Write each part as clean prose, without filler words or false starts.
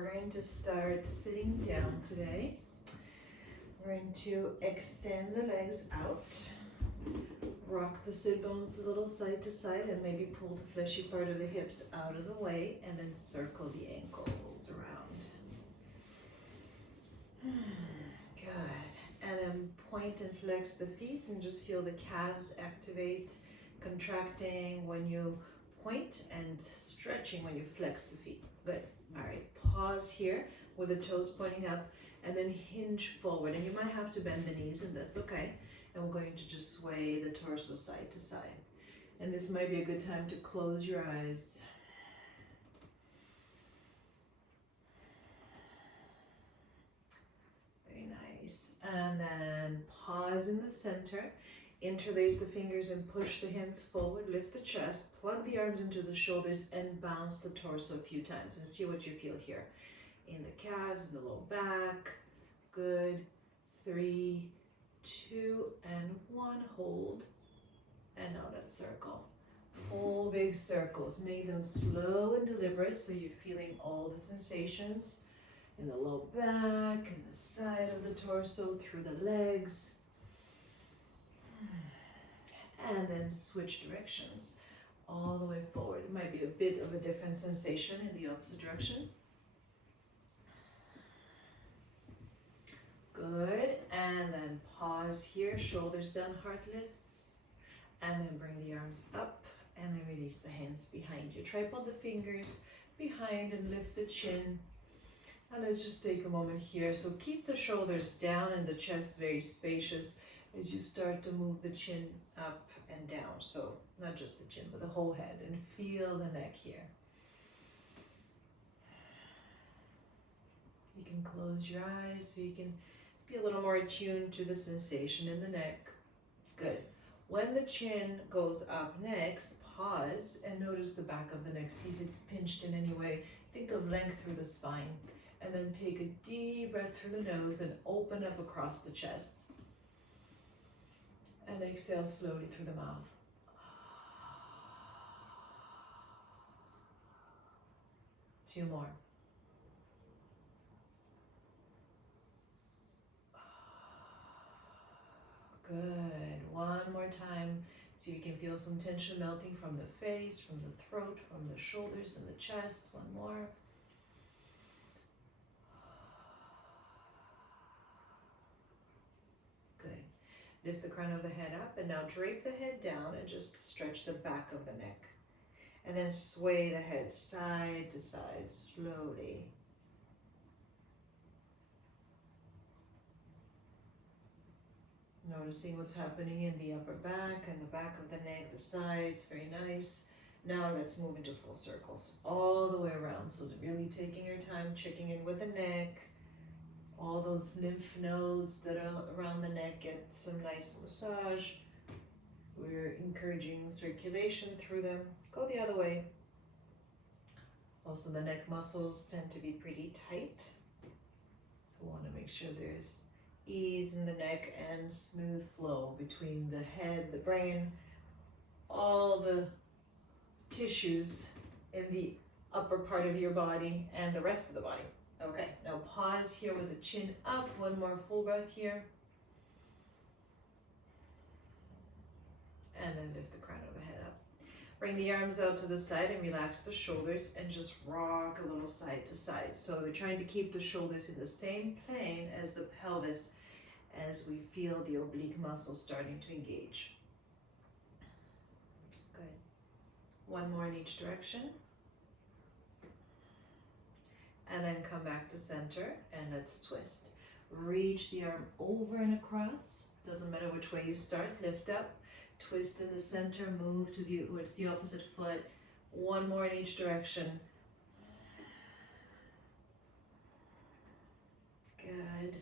We're going to start sitting down today. We're going to extend the legs out, rock the sit bones a little side to side, and maybe pull the fleshy part of the hips out of the way, and then circle the ankles around. Good. And then point and flex the feet and just feel the calves activate, contracting when you point and stretching when you flex the feet. Good. All right, pause here with the toes pointing up and then hinge forward. And you might have to bend the knees, and that's okay. And we're going to just sway the torso side to side. And this might be a good time to close your eyes. Very nice. And then pause in the center. Interlace the fingers and push the hands forward, lift the chest, plug the arms into the shoulders and bounce the torso a few times and see what you feel here. In the calves, in the low back. Good. 3, 2, and 1. Hold. And now let's circle. Full big circles. Make them slow and deliberate so you're feeling all the sensations in the low back, in the side of the torso, through the legs. And then switch directions all the way forward. It might be a bit of a different sensation in the opposite direction. Good. And then pause here, shoulders down, heart lifts. And then bring the arms up and then release the hands behind you. Tripod the fingers behind and lift the chin. And let's just take a moment here. So keep the shoulders down and the chest very spacious as you start to move the chin up and down. So not just the chin, but the whole head, and feel the neck here. You can close your eyes so you can be a little more attuned to the sensation in the neck. Good. When the chin goes up next, pause and notice the back of the neck. See if it's pinched in any way. Think of length through the spine. And then take a deep breath through the nose and open up across the chest. And exhale slowly through the mouth. Two more. Good. One more time. So you can feel some tension melting from the face, from the throat, from the shoulders and the chest. One more. Lift the crown of the head up, and now drape the head down and just stretch the back of the neck. And then sway the head side to side slowly. Noticing what's happening in the upper back and the back of the neck, the sides, very nice. Now let's move into full circles all the way around. So really taking your time, checking in with the neck. All those lymph nodes that are around the neck, get some nice massage. We're encouraging circulation through them. Go the other way. Also, the neck muscles tend to be pretty tight. So we want to make sure there's ease in the neck and smooth flow between the head, the brain, all the tissues in the upper part of your body and the rest of the body. Okay, now pause here with the chin up. One more full breath here. And then lift the crown of the head up. Bring the arms out to the side and relax the shoulders and just rock a little side to side. So we're trying to keep the shoulders in the same plane as the pelvis as we feel the oblique muscles starting to engage. Good. One more in each direction. And then come back to center and let's twist. Reach the arm over and across. Doesn't matter which way you start. Lift up, twist in the center, move towards the opposite foot. One more in each direction. Good.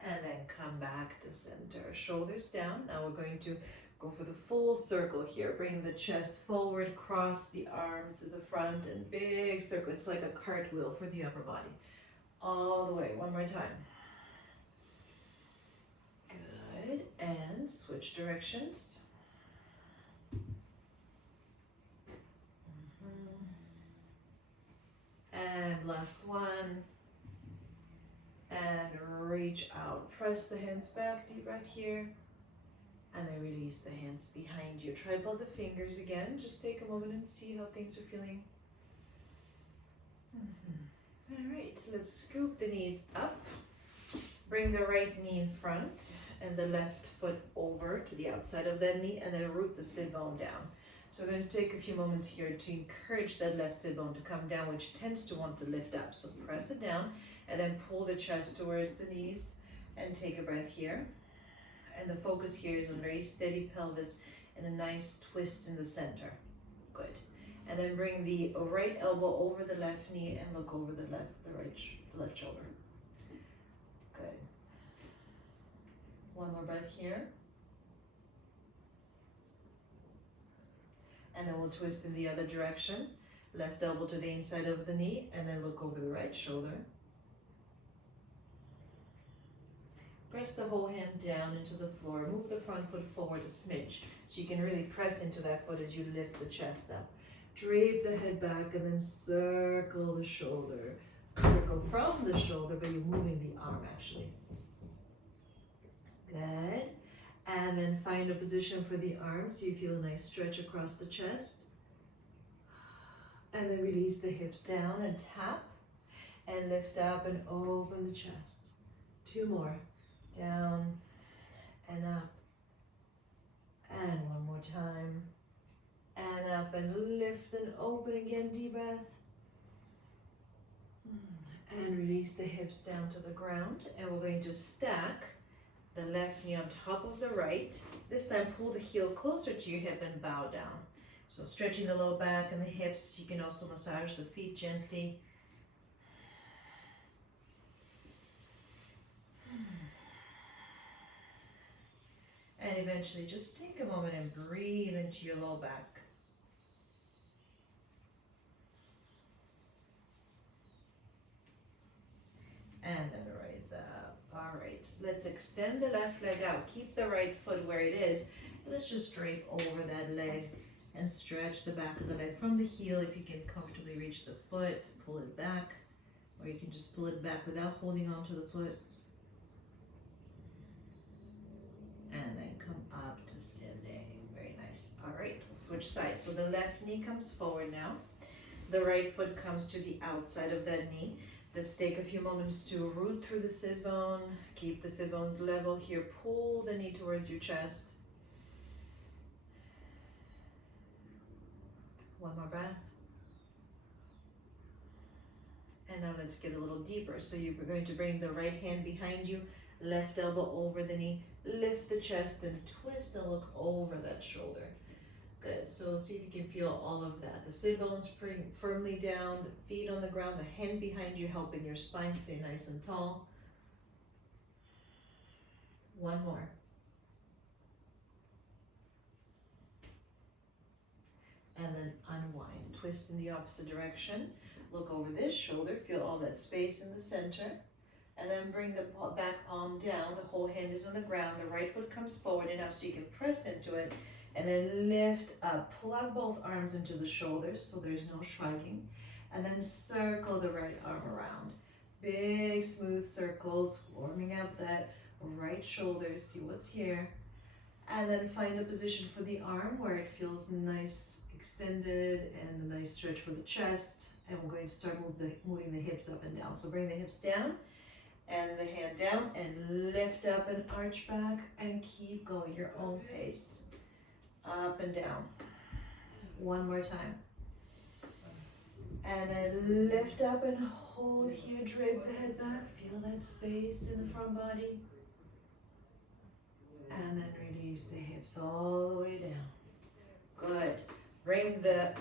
And then come back to center. Shoulders down. Now we're going to go for the full circle here. Bring the chest forward, cross the arms to the front, and big circle. It's like a cartwheel for the upper body. All the way. One more time. Good. And switch directions. last one. And reach out. Press the hands back, deep breath here. And then release the hands behind you. Tripod the fingers again. Just take a moment and see how things are feeling. All right, let's scoop the knees up. Bring the right knee in front and the left foot over to the outside of that knee, and then root the sit bone down. So we're going to take a few moments here to encourage that left sit bone to come down, which tends to want to lift up. So press it down and then pull the chest towards the knees and take a breath here. And the focus here is on very steady pelvis and a nice twist in the center. Good. And then bring the right elbow over the left knee and look over the left shoulder. Good. One more breath here. And then we'll twist in the other direction. Left elbow to the inside of the knee and then look over the right shoulder. Press the whole hand down into the floor. Move the front foot forward a smidge so you can really press into that foot as you lift the chest up. Drape the head back and then circle the shoulder. Circle from the shoulder, but you're moving the arm actually. Good. And then find a position for the arms so you feel a nice stretch across the chest. And then release the hips down and tap. And lift up and open the chest. Two more. Down and up. And one more time. And up and lift and open again, deep breath. And release the hips down to the ground. And we're going to stack the left knee on top of the right. This time pull the heel closer to your hip and bow down. So stretching the low back and the hips. You can also massage the feet gently. And eventually just take a moment and breathe into your low back. And then rise up. All right, let's extend the left leg out. Keep the right foot where it is. Let's just drape over that leg and stretch the back of the leg from the heel. If you can comfortably reach the foot, pull it back. Or you can just pull it back without holding onto the foot. And then come up to standing. Very nice. All right, we'll switch sides. So the left knee comes forward now. The right foot comes to the outside of that knee. Let's take a few moments to root through the sit bone. Keep the sit bones level here. Pull the knee towards your chest. One more breath. And now let's get a little deeper. So you're going to bring the right hand behind you, left elbow over the knee, lift the chest and twist and look over that shoulder. Good, so see if you can feel all of that. The sit bones firmly down, the feet on the ground, the hand behind you helping your spine stay nice and tall. One more. And then unwind, twist in the opposite direction. Look over this shoulder, feel all that space in the center. And then bring the back palm down, the whole hand is on the ground, the right foot comes forward enough so you can press into it. And then lift up, plug both arms into the shoulders so there's no shrugging. And then circle the right arm around. Big smooth circles, warming up that right shoulder, see what's here. And then find a position for the arm where it feels nice, extended, and a nice stretch for the chest. And we're going to start moving the hips up and down. So bring the hips down and the hand down and lift up and arch back and keep going your own pace. Up and down. One more time. And then lift up and hold here, drape the head back, feel that space in the front body. And then release the hips all the way down. Good. Bring the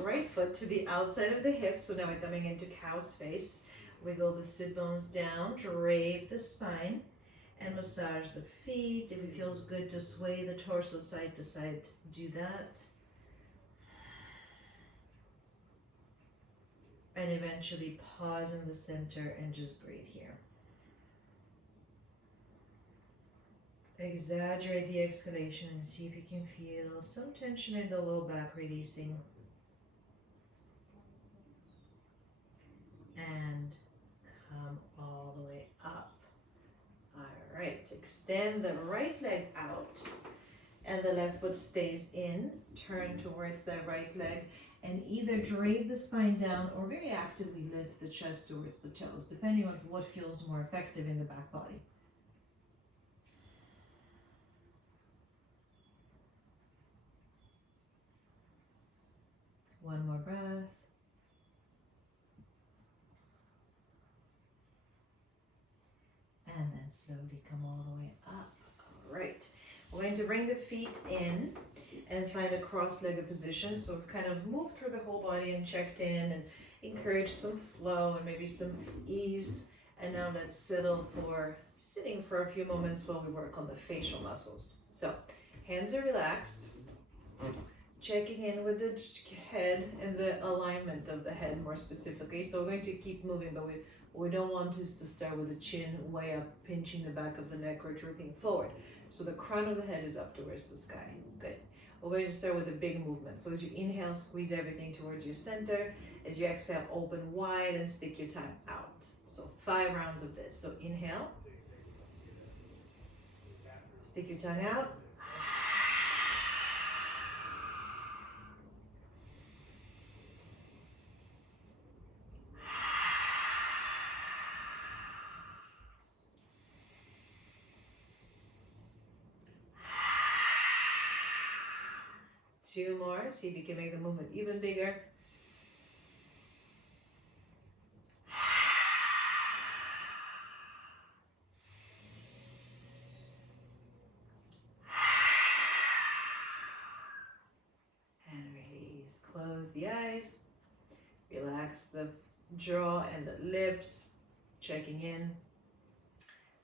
right foot to the outside of the hip. So now we're coming into cow's face. Wiggle the sit bones down, drape the spine, and massage the feet. If it feels good to sway the torso side to side, do that. And eventually pause in the center and just breathe here. Exaggerate the exhalation and see if you can feel some tension in the low back releasing. extend the right leg out and the left foot stays in. Turn towards that right leg and either drape the spine down or very actively lift the chest towards the toes, depending on what feels more effective in the back body. One more breath. And then slowly come all the way up. All right. We're going to bring the feet in and find a cross-legged position. So we've kind of moved through the whole body and checked in and encouraged some flow and maybe some ease. And now let's settle for sitting for a few moments while we work on the facial muscles. So hands are relaxed. Checking in with the head and the alignment of the head more specifically. So we're going to keep moving, but we don't want us to start with the chin way up, pinching the back of the neck or drooping forward. So the crown of the head is up towards the sky. Good. We're going to start with a big movement. So as you inhale, squeeze everything towards your center. As you exhale, open wide and stick your tongue out. So 5 rounds of this. So inhale. Stick your tongue out. Two more. See if you can make the movement even bigger. And release. Close the eyes. Relax the jaw and the lips. Checking in.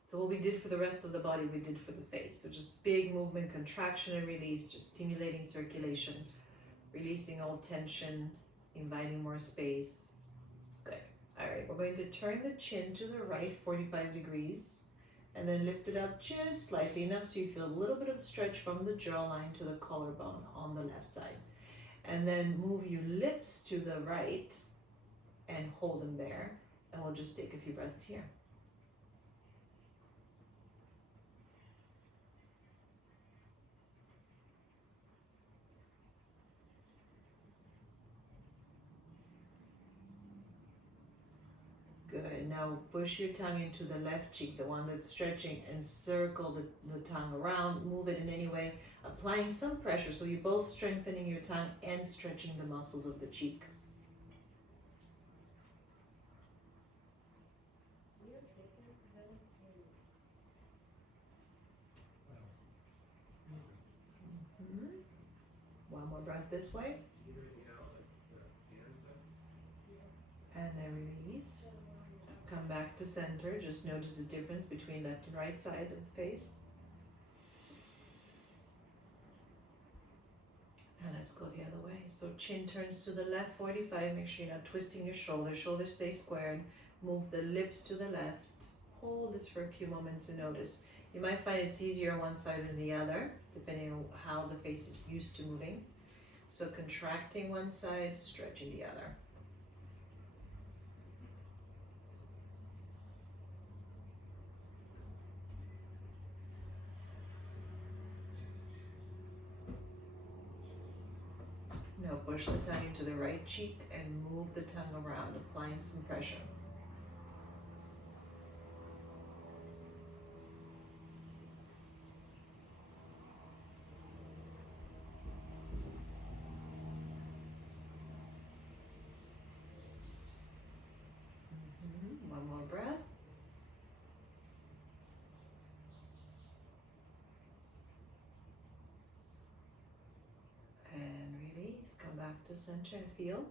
So what we did for the rest of the body, we did for the face. So just big movement, contraction and release, just stimulating circulation, releasing all tension, inviting more space. Good. All right, we're going to turn the chin to the right, 45 degrees, and then lift it up just slightly enough so you feel a little bit of stretch from the jawline to the collarbone on the left side. And then move your lips to the right and hold them there. And we'll just take a few breaths here. Good. Now push your tongue into the left cheek, the one that's stretching, and circle the tongue around. Move it in any way, applying some pressure so you're both strengthening your tongue and stretching the muscles of the cheek. One more breath this way. And then release. Come back to center. Just notice the difference between left and right side of the face. And let's go the other way. So chin turns to the left, 45. Make sure you're not twisting your shoulders. Shoulders stay squared. Move the lips to the left. Hold this for a few moments and notice. You might find it's easier on one side than the other, depending on how the face is used to moving. So contracting one side, stretching the other. Now push the tongue into the right cheek and move the tongue around, applying some pressure. One more breath. And release. Come back to center and feel.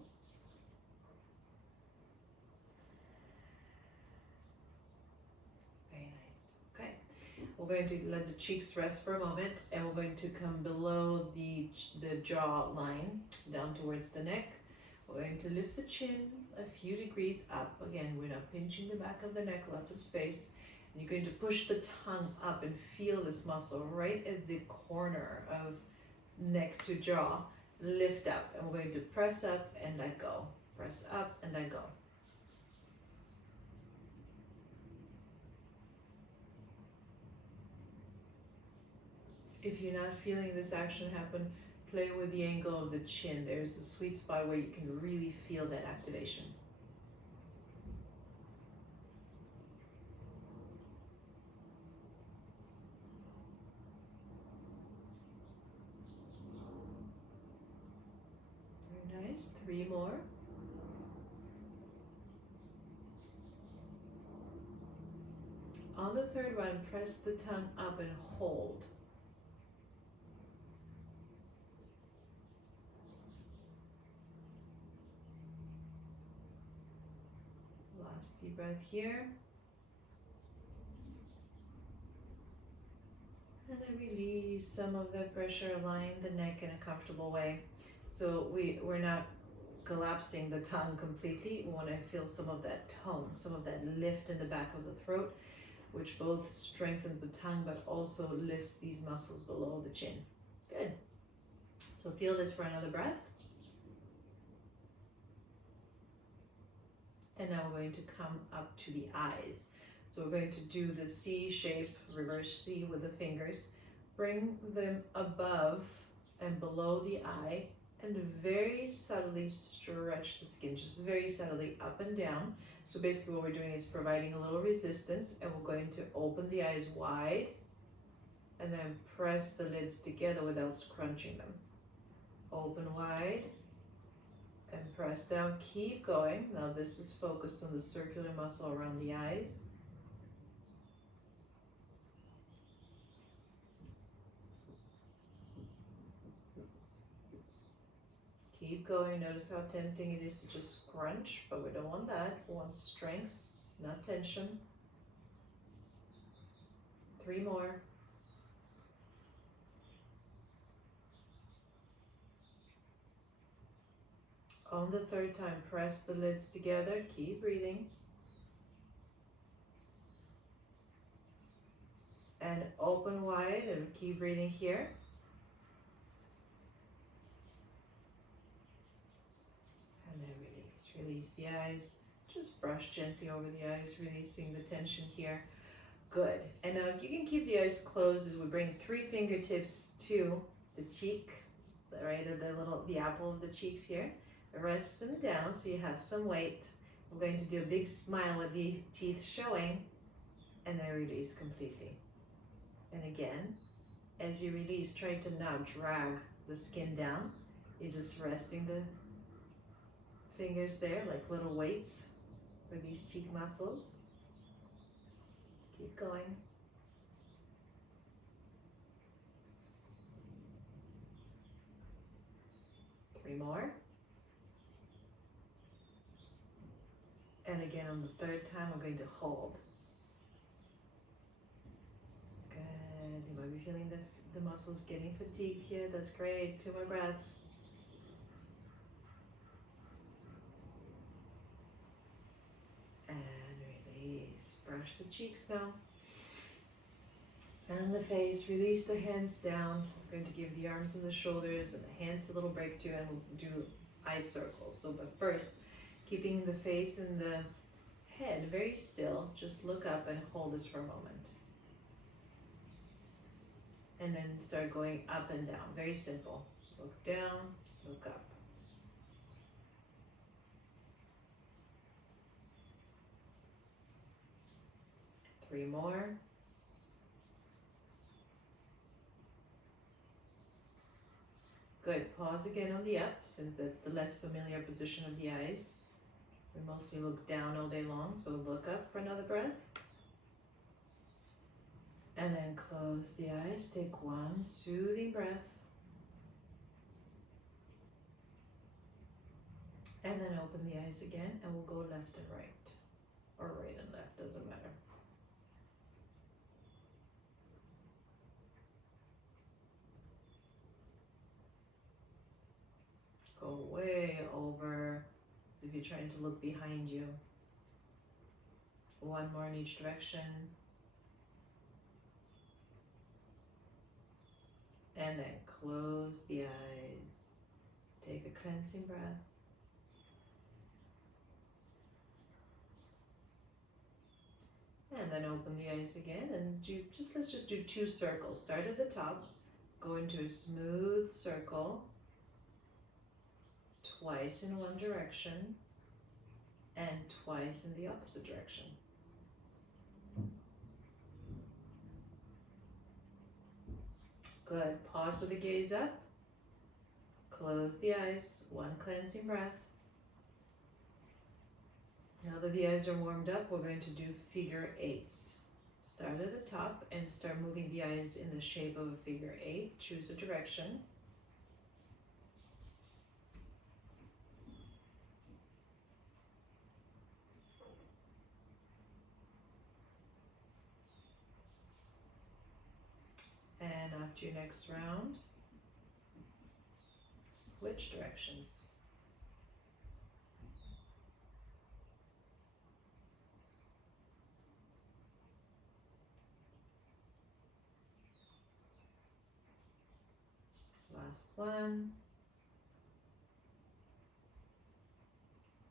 Very nice. Okay. We're going to let the cheeks rest for a moment, and we're going to come below the jaw line, down towards the neck. We're going to lift the chin a few degrees up. Again, we're not pinching the back of the neck, lots of space. And you're going to push the tongue up and feel this muscle right at the corner of neck to jaw. Lift up, and we're going to press up and let go. Press up and let go. If you're not feeling this action happen, play with the angle of the chin. There's a sweet spot where you can really feel that activation. Very nice. 3 more. On the third one, press the tongue up and hold. Last deep breath here. And then release some of the pressure, align the neck in a comfortable way. So we're not collapsing the tongue completely. We want to feel some of that tone, some of that lift in the back of the throat, which both strengthens the tongue but also lifts these muscles below the chin. Good. So feel this for another breath. And now we're going to come up to the eyes. So we're going to do the C shape, reverse C with the fingers. Bring them above and below the eye and very subtly stretch the skin, just very subtly up and down. So basically what we're doing is providing a little resistance, and we're going to open the eyes wide and then press the lids together without scrunching them. Open wide and press down, keep going. Now this is focused on the circular muscle around the eyes. Keep going. Notice how tempting it is to just scrunch, but we don't want that. We want strength, not tension. 3 more. On the third time, press the lids together. Keep breathing. And open wide and keep breathing here. And then release. Release the eyes. Just brush gently over the eyes, releasing the tension here. Good. And now you can keep the eyes closed as we bring 3 fingertips to the cheek, right at the apple of the cheeks here. Rest them down so you have some weight. I'm going to do a big smile with the teeth showing, and then release completely. And again, as you release, try to now drag the skin down. You're just resting the fingers there like little weights for these cheek muscles. Keep going. Three more. And again on the third time, we're going to hold. Good. You might be feeling the muscles getting fatigued here. That's great. 2 more breaths. And release. Brush the cheeks now. And the face. Release the hands down. We're going to give the arms and the shoulders and the hands a little break too, and we'll do eye circles. So, but first, keeping the face and the head very still, just look up and hold this for a moment. And then start going up and down. Very simple. Look down, look up. Three more. Good. Pause again on the up, since that's the less familiar position of the eyes. We mostly look down all day long, so look up for another breath. And then close the eyes. Take 1 soothing breath. And then open the eyes again, and we'll go left and right. Or right and left, doesn't matter. Go way over, as if you're trying to look behind you. 1 more in each direction. And then close the eyes. Take a cleansing breath. And then open the eyes again, and let's just do 2 circles. Start at the top, Go into a smooth circle, twice in one direction and twice in the opposite direction. Good. Pause with the gaze up. Close the eyes. One cleansing breath. Now that the eyes are warmed up, we're going to do figure eights. Start at the top and start moving the eyes in the shape of a figure eight. Choose a direction. And after your next round, switch directions. Last one.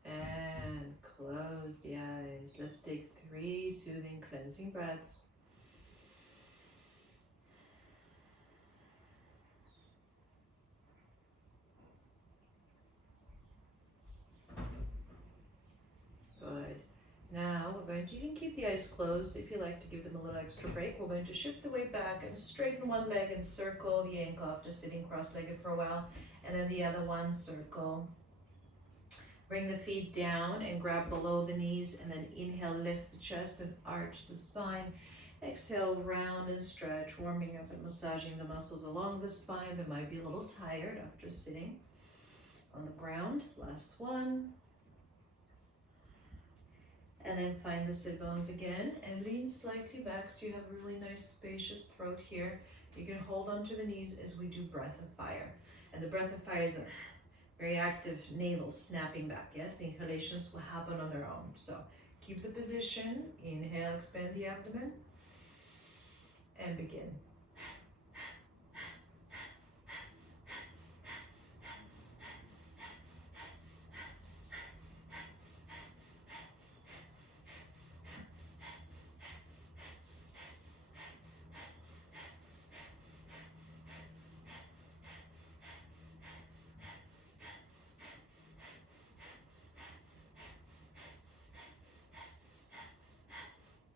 And close the eyes. Let's take 3 soothing, cleansing breaths. Good. Now we're going to, you can keep the eyes closed if you like to give them a little extra break. We're going to shift the weight back and straighten one leg and circle the ankle after sitting cross-legged for a while. And then the other one, circle. Bring the feet down and grab below the knees, and then inhale, lift the chest and arch the spine. Exhale, round and stretch, warming up and massaging the muscles along the spine that might be a little tired after sitting on the ground. Last one. And then find the sit bones again and lean slightly back so you have a really nice spacious throat here. You can hold onto the knees as we do breath of fire. And the breath of fire is a very active navel snapping back. Yes, the inhalations will happen on their own. So keep the position. Inhale, expand the abdomen. And begin.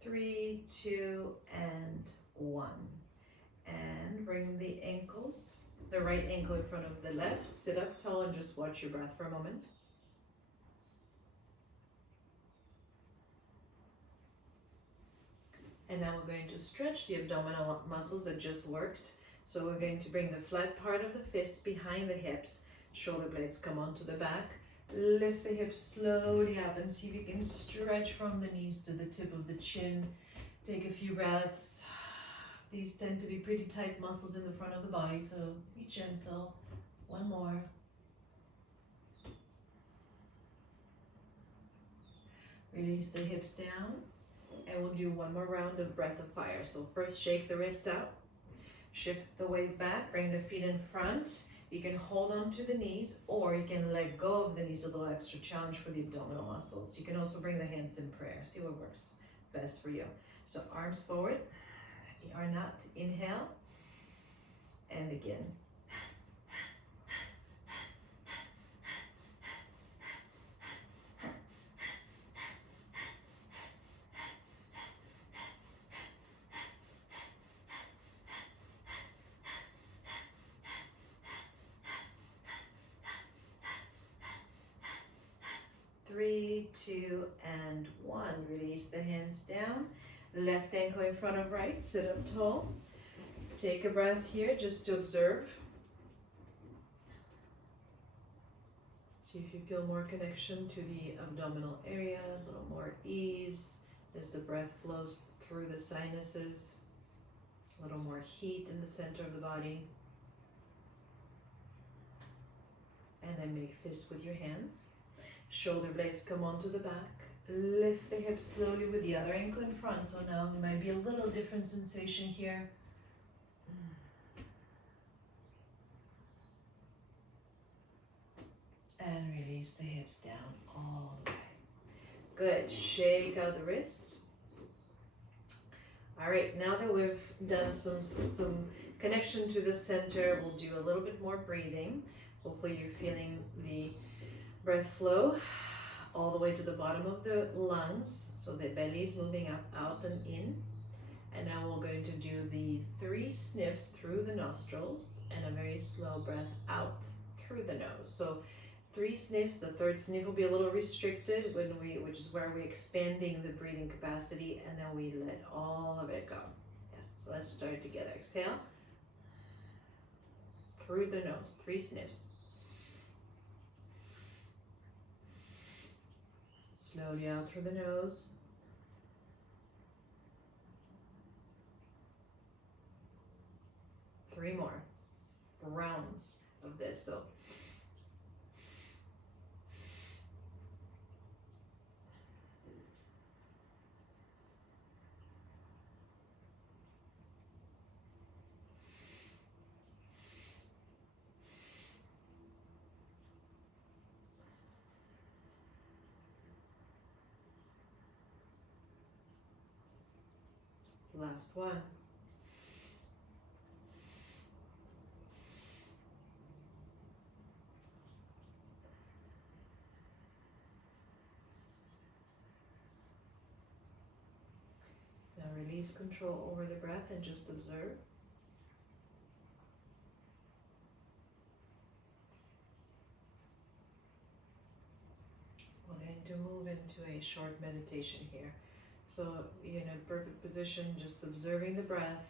Three, two, and one. And bring the ankles, the right ankle in front of the left. Sit up tall and just watch your breath for a moment. And now we're going to stretch the abdominal muscles that just worked. So we're going to bring the flat part of the fists behind the hips. Shoulder blades come onto the back. Lift the hips slowly up and see if you can stretch from the knees to the tip of the chin. Take a few breaths. These tend to be pretty tight muscles in the front of the body, so be gentle. One more. Release the hips down, and we'll do one more round of breath of fire. So first, shake the wrists out. Shift the weight back, bring the feet in front. You can hold on to the knees, or you can let go of the knees, a little extra challenge for the abdominal muscles. You can also bring the hands in prayer. See what works best for you. So arms forward, Arnat, inhale, and begin. Three, two, and one. Release the hands down. Left ankle in front of right. Sit up tall. Take a breath here just to observe. See if you feel more connection to the abdominal area, a little more ease as the breath flows through the sinuses, a little more heat in the center of the body. And then make fists with your hands. Shoulder blades come onto the back. Lift the hips slowly with the other ankle in front. So now there might be a little different sensation here. And release the hips down all the way. Good. Shake out the wrists. All right, now that we've done some connection to the center. We'll do a little bit more breathing. Hopefully you're feeling the breath flow all the way to the bottom of the lungs. So the belly is moving up, out and in. And now we're going to do the 3 sniffs through the nostrils and a very slow breath out through the nose. So 3 sniffs. The third sniff will be a little restricted which is where we're expanding the breathing capacity, and then we let all of it go. Yes, so let's start together. Exhale through the nose, 3 sniffs. Slowly out through the nose. Three more rounds of this. So last one. Now release control over the breath and just observe. We're going to move into a short meditation here. So in a perfect position, just observing the breath,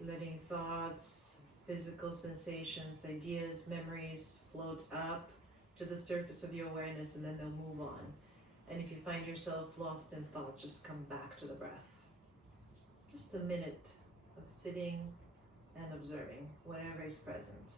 letting thoughts, physical sensations, ideas, memories float up to the surface of your awareness, and then they'll move on. And if you find yourself lost in thought, just come back to the breath. Just a minute of sitting and observing whatever is present.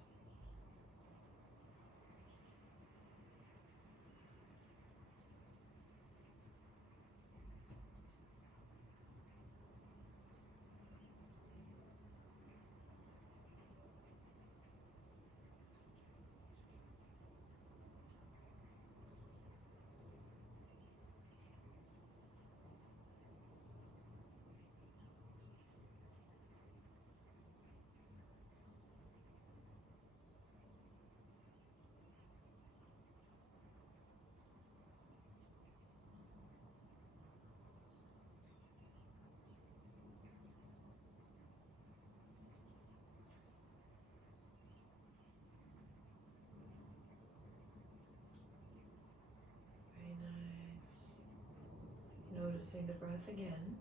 Noticing the breath again.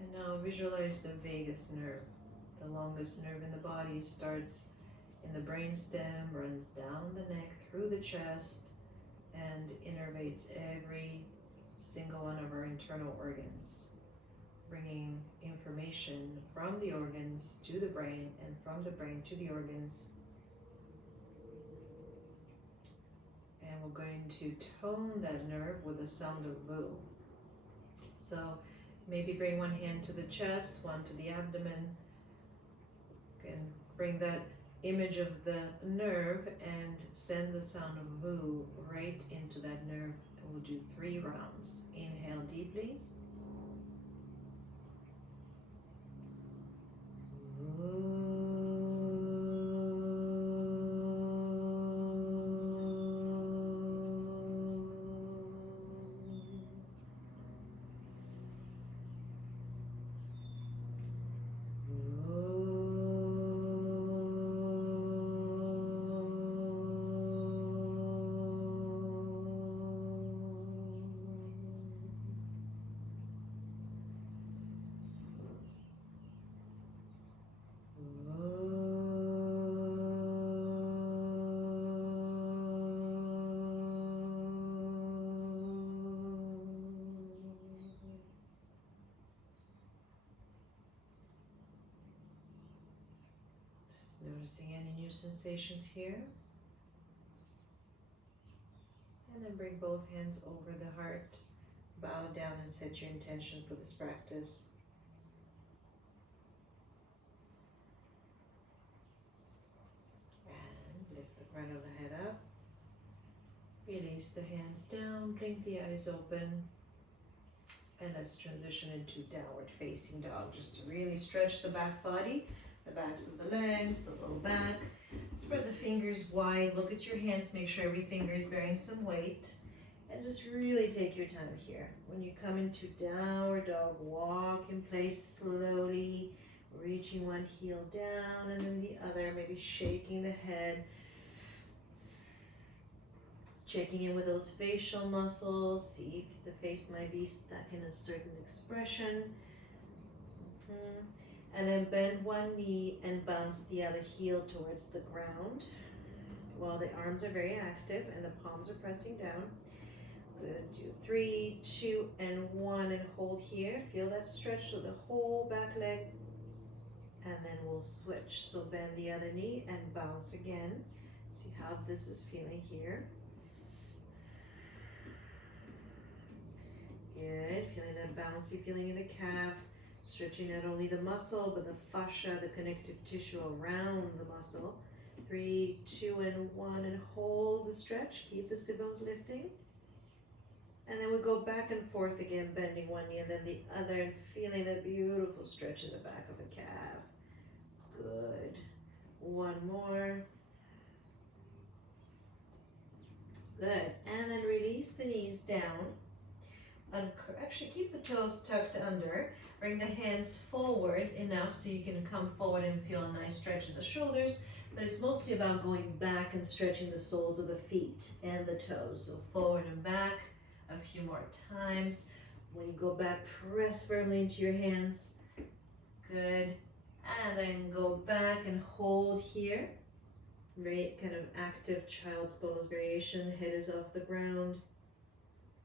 And now visualize the vagus nerve. The longest nerve in the body starts in the brainstem, runs down the neck, through the chest, and innervates every single one of our internal organs, bringing information from the organs to the brain and from the brain to the organs. And we're going to tone that nerve with the sound of VU. So maybe bring one hand to the chest, one to the abdomen, and bring that image of the nerve and send the sound of VU right into that nerve. And we'll do 3 rounds. Inhale deeply. Noticing any new sensations here. And then bring both hands over the heart. Bow down and set your intention for this practice. And lift the crown of the head up. Release the hands down. Blink the eyes open. And let's transition into downward facing dog. Just to really stretch the back body, the backs of the legs, the low back. Spread the fingers wide. Look at your hands. Make sure every finger is bearing some weight. And just really take your time here. When you come into downward dog, walk in place slowly, reaching one heel down and then the other, maybe shaking the head. Checking in with those facial muscles, see if the face might be stuck in a certain expression. And then bend one knee and bounce the other heel towards the ground while the arms are very active and the palms are pressing down. Good, do 3, 2, and 1, and hold here. Feel that stretch through the whole back leg. And then we'll switch. So bend the other knee and bounce again. See how this is feeling here. Good, feeling that bouncy feeling in the calf, stretching not only the muscle, but the fascia, the connective tissue around the muscle. 3, 2, and 1, and hold the stretch. Keep the sit bones lifting. And then we go back and forth again, bending one knee and then the other, and feeling that beautiful stretch in the back of the calf. Good. One more. Good. And then release the knees down. Actually keep the toes tucked under. Bring the hands forward enough so you can come forward and feel a nice stretch in the shoulders, but it's mostly about going back and stretching the soles of the feet and the toes. So forward and back a few more times. When you go back, press firmly into your hands. Good. And then go back and hold here. Very kind of active child's pose variation. Head is off the ground.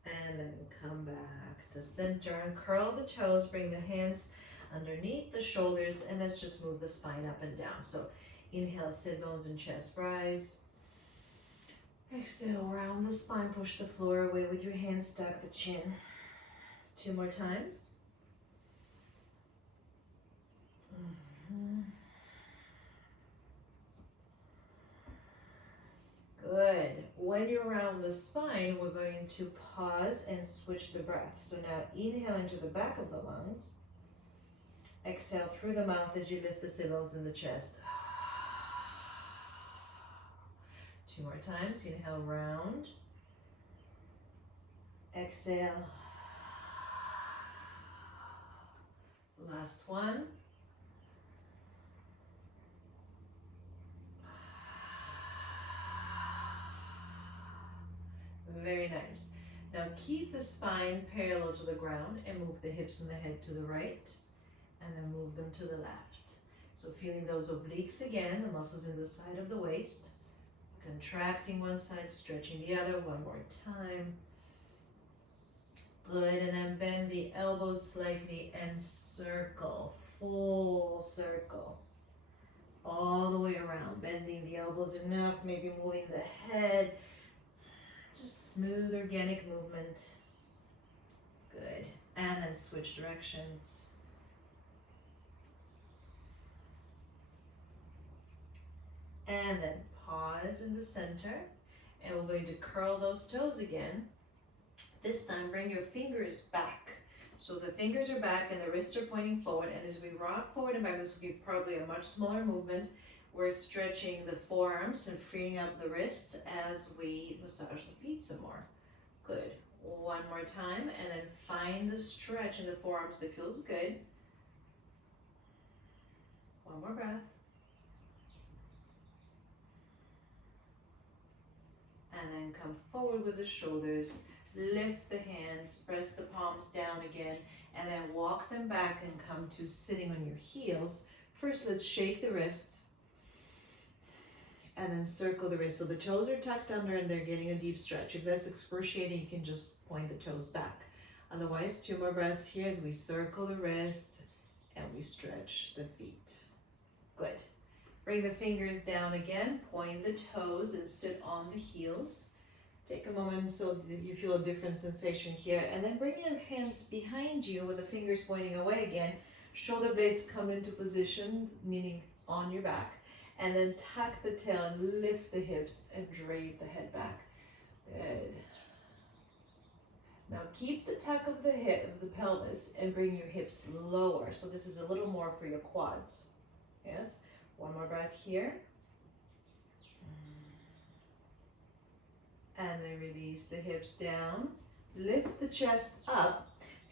And then come back to center and curl the toes. Bring the hands underneath the shoulders, and let's just move the spine up and down. So inhale, sit bones and chest rise. Exhale, round the spine, push the floor away with your hands, stack the chin. 2 more times. Good. When you're around the spine, we're going to pause and switch the breath. So now inhale into the back of the lungs. Exhale through the mouth as you lift the sit bones in the chest. 2 more times. Inhale, round. Exhale. Last one. Very nice. Now keep the spine parallel to the ground and move the hips and the head to the right, and then move them to the left. So feeling those obliques again, the muscles in the side of the waist, contracting one side, stretching the other. One more time. Good, and then bend the elbows slightly and circle, full circle, all the way around, bending the elbows enough, maybe moving the head. Just smooth, organic movement. Good. And then switch directions. And then pause in the center. And we're going to curl those toes again. This time, bring your fingers back. So the fingers are back and the wrists are pointing forward. And as we rock forward and back, this will be probably a much smaller movement. We're stretching the forearms and freeing up the wrists as we massage the feet some more. Good. One more time, and then find the stretch in the forearms that feels good. One more breath. And then come forward with the shoulders. Lift the hands, press the palms down again, and then walk them back and come to sitting on your heels. First, let's shake the wrists. And then circle the wrists. So the toes are tucked under and they're getting a deep stretch. If that's excruciating, you can just point the toes back. Otherwise, 2 more breaths here as we circle the wrists and we stretch the feet. Good. Bring the fingers down again, point the toes and sit on the heels. Take a moment so that you feel a different sensation here. And then bring your hands behind you with the fingers pointing away again. Shoulder blades come into position, meaning on your back. And then tuck the tail and lift the hips and drape the head back. Good. Now keep the tuck of the hip, of the pelvis, and bring your hips lower. So this is a little more for your quads. Yes. One more breath here. And then release the hips down. Lift the chest up.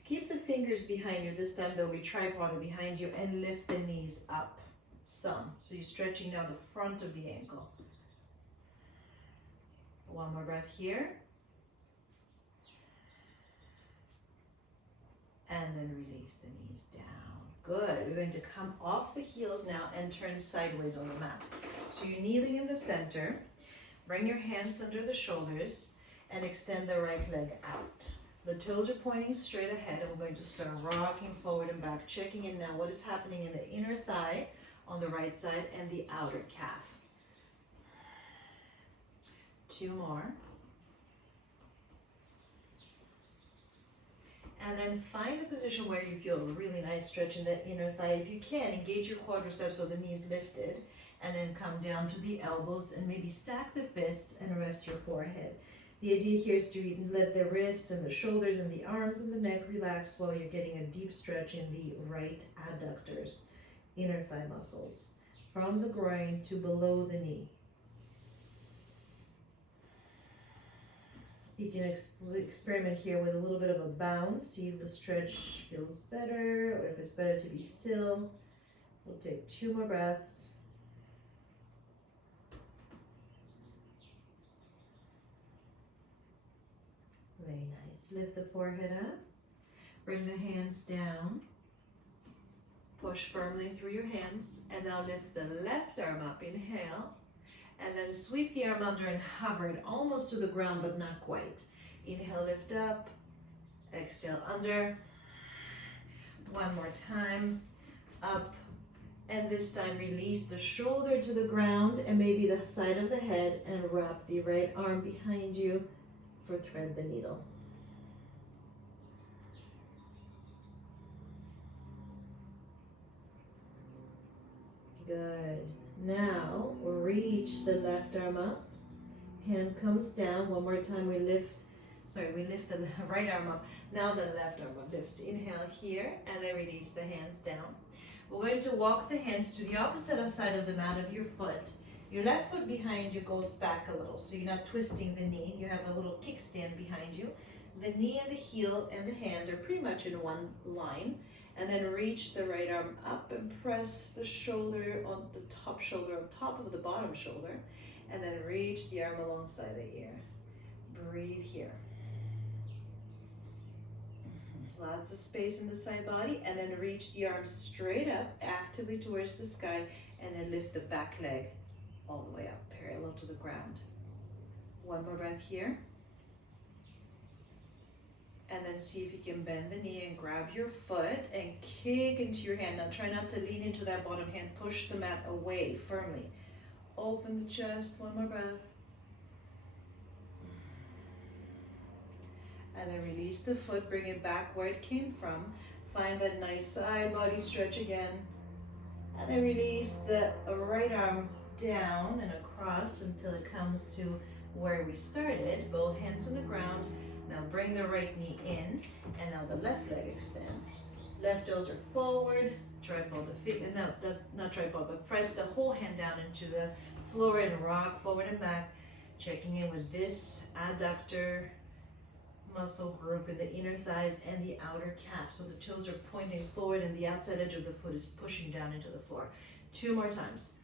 Keep the fingers behind you. This time they'll be tripoded behind you, and lift the knees up some. So you're stretching now the front of the ankle. One more breath here. And then release the knees down. Good. We're going to come off the heels now and turn sideways on the mat. So you're kneeling in the center. Bring your hands under the shoulders and extend the right leg out. The toes are pointing straight ahead, and we're going to start rocking forward and back, checking in now what is happening in the inner thigh on the right side and the outer calf. 2 more. And then find the position where you feel a really nice stretch in the inner thigh. If you can, engage your quadriceps so the knees lifted, and then come down to the elbows and maybe stack the fists and rest your forehead. The idea here is to let the wrists and the shoulders and the arms and the neck relax while you're getting a deep stretch in the right adductors, inner thigh muscles, from the groin to below the knee. You can experiment here with a little bit of a bounce, see if the stretch feels better or if it's better to be still. We'll take 2 more breaths. Very nice. Lift the forehead up. Bring the hands down. Push firmly through your hands. And now lift the left arm up. Inhale. And then sweep the arm under and hover it almost to the ground, but not quite. Inhale, lift up. Exhale, under. One more time. Up. And this time release the shoulder to the ground and maybe the side of the head, and wrap the right arm behind you for thread the needle. Good. Now reach the left arm up. Hand comes down. One more time we lift the right arm up. Now the left arm up lifts. Inhale here, and then release the hands down. We're going to walk the hands to the opposite side of the mat of your foot. Your left foot behind you goes back a little, so you're not twisting the knee. You have a little kickstand behind you. The knee and the heel and the hand are pretty much in one line. And then reach the right arm up and press the shoulder on the top shoulder on top of the bottom shoulder. And then reach the arm alongside the ear. Breathe here. Lots of space in the side body. And then reach the arm straight up, actively towards the sky. And then lift the back leg all the way up, parallel to the ground. One more breath here. And then see if you can bend the knee and grab your foot and kick into your hand. Now try not to lean into that bottom hand. Push the mat away firmly. Open the chest. One more breath. And then release the foot. Bring it back where it came from. Find that nice side body stretch again. And then release the right arm down and across until it comes to where we started. Both hands on the ground. Now bring the right knee in, and now the left leg extends. Left toes are forward, tripod the feet, and now, not tripod, but press the whole hand down into the floor and rock forward and back, checking in with this adductor muscle group in the inner thighs and the outer calf. So the toes are pointing forward and the outside edge of the foot is pushing down into the floor. 2 more times.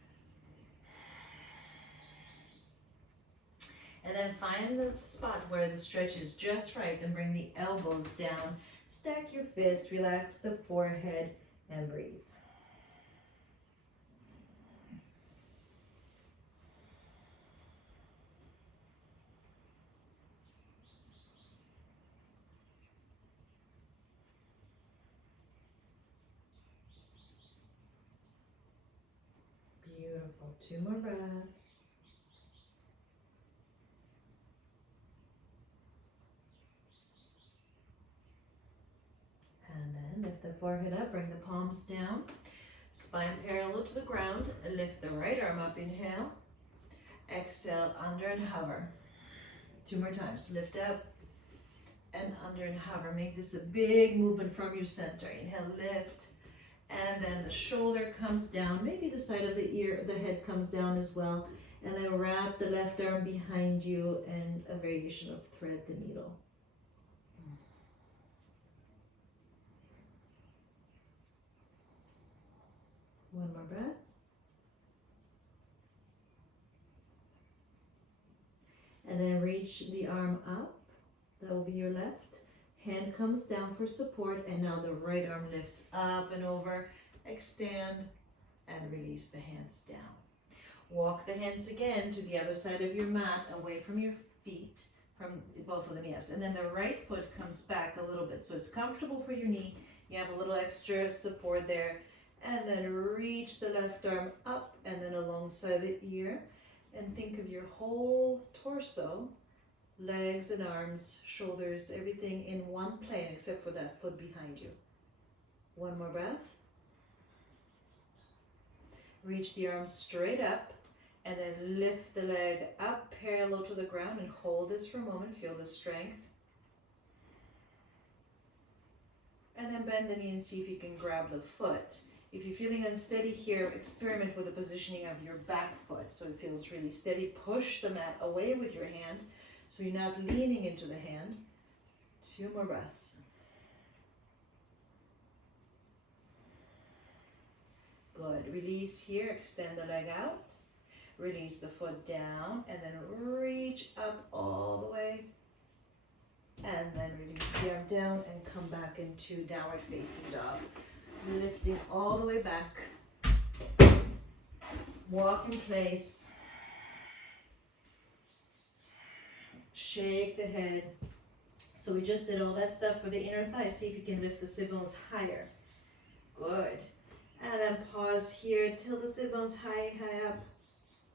And then find the spot where the stretch is just right and bring the elbows down. Stack your fists, relax the forehead, and breathe. Beautiful. 2 more breaths. And then lift the forehead up, bring the palms down, spine parallel to the ground, and lift the right arm up, inhale, exhale, under and hover. 2 more times, lift up, and under and hover. Make this a big movement from your center. Inhale, lift, and then the shoulder comes down. Maybe the side of the ear, the head comes down as well. And then wrap the left arm behind you and a variation of thread the needle. One more breath. And then reach the arm up. That will be your left. Hand comes down for support, and now the right arm lifts up and over. Extend and release the hands down. Walk the hands again to the other side of your mat, away from your feet, from both of them, yes. And then the right foot comes back a little bit, so it's comfortable for your knee. You have a little extra support there. And then reach the left arm up and then alongside the ear. And think of your whole torso, legs and arms, shoulders, everything in one plane except for that foot behind you. One more breath. Reach the arms straight up and then lift the leg up parallel to the ground and hold this for a moment. Feel the strength. And then bend the knee and see if you can grab the foot. If you're feeling unsteady here, experiment with the positioning of your back foot so it feels really steady. Push the mat away with your hand so you're not leaning into the hand. 2 more breaths. Good. Release here. Extend the leg out. Release the foot down and then reach up all the way. And then release the arm down and come back into downward facing dog. Lifting all the way back. Walk in place. Shake the head. So we just did all that stuff for the inner thigh. See if you can lift the sit bones higher. Good. And then pause here till the sit bones high up.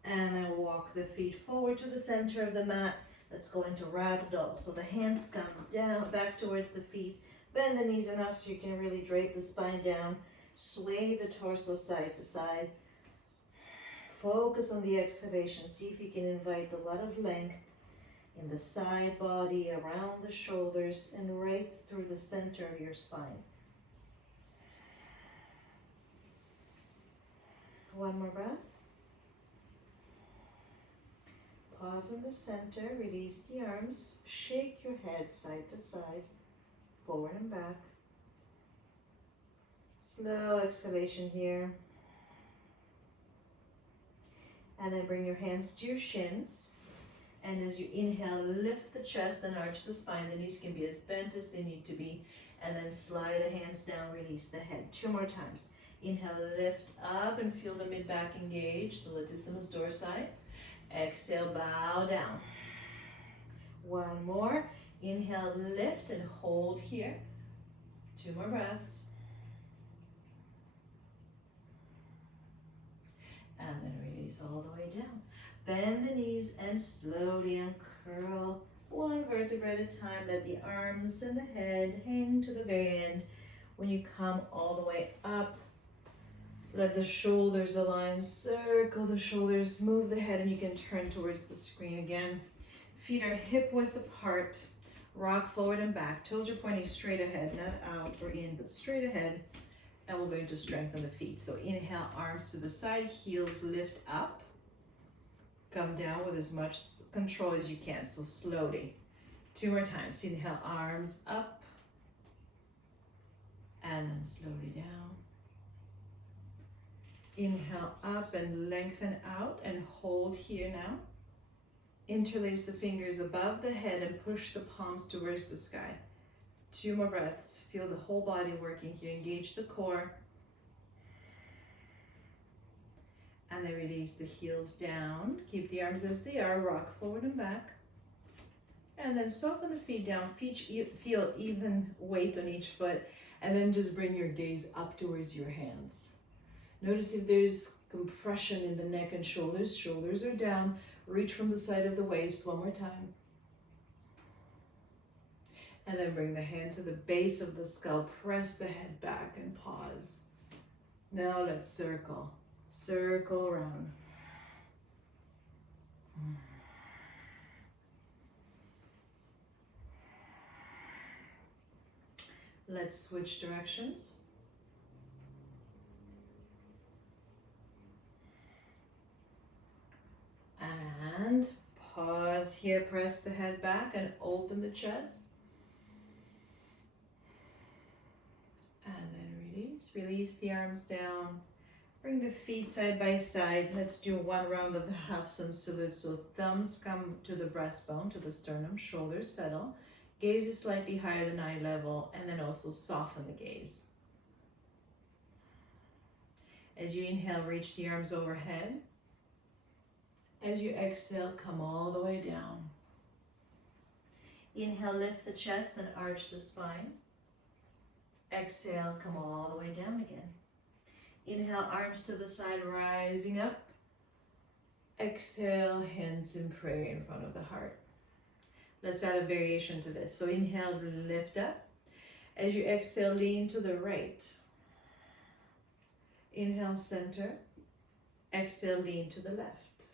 And then walk the feet forward to the center of the mat. Let's go into ragdoll. So the hands come down, back towards the feet. Bend the knees enough so you can really drape the spine down. Sway the torso side to side. Focus on the exhalation. See if you can invite a lot of length in the side body, around the shoulders, and right through the center of your spine. One more breath. Pause in the center. Release the arms. Shake your head side to side. Forward and back. Slow exhalation here. And then bring your hands to your shins. And as you inhale, lift the chest and arch the spine. The knees can be as bent as they need to be. And then slide the hands down, release the head. 2 more times. Inhale, lift up and feel the mid-back engage, the latissimus dorsi. Exhale, bow down. 1 more. Inhale, lift and hold here. 2 more breaths. And then release all the way down. Bend the knees and slowly uncurl 1 vertebra at a time. Let the arms and the head hang to the very end. When you come all the way up, let the shoulders align. Circle the shoulders, move the head, and you can turn towards the screen again. Feet are hip width apart. Rock forward and back. Toes are pointing straight ahead, not out or in, but straight ahead. And we're going to strengthen the feet. So inhale, arms to the side, heels lift up. Come down with as much control as you can, so slowly. 2 more times. Inhale, arms up. And then slowly down. Inhale up and lengthen out and hold here now. Interlace the fingers above the head and push the palms towards the sky. 2 more breaths. Feel the whole body working here. Engage the core. And then release the heels down. Keep the arms as they are. Rock forward and back. And then soften the feet down. Feel even weight on each foot. And then just bring your gaze up towards your hands. Notice if there's compression in the neck and shoulders. Shoulders are down. Reach from the side of the waist. 1 more time. And then bring the hands to the base of the skull. Press the head back and pause. Now let's circle. Circle around. Let's switch directions. And pause here, press the head back and open the chest. And then release. Release the arms down. Bring the feet side by side. Let's do one round of the half sun salute. So thumbs come to the breastbone, to the sternum, shoulders settle. Gaze is slightly higher than eye level, and then also soften the gaze. As you inhale, reach the arms overhead. As you exhale, come all the way down. Inhale, lift the chest and arch the spine. Exhale, come all the way down again. Inhale, arms to the side, rising up. Exhale, hands in prayer in front of the heart. Let's add a variation to this. So inhale, lift up. As you exhale, lean to the right. Inhale, center. Exhale, lean to the left.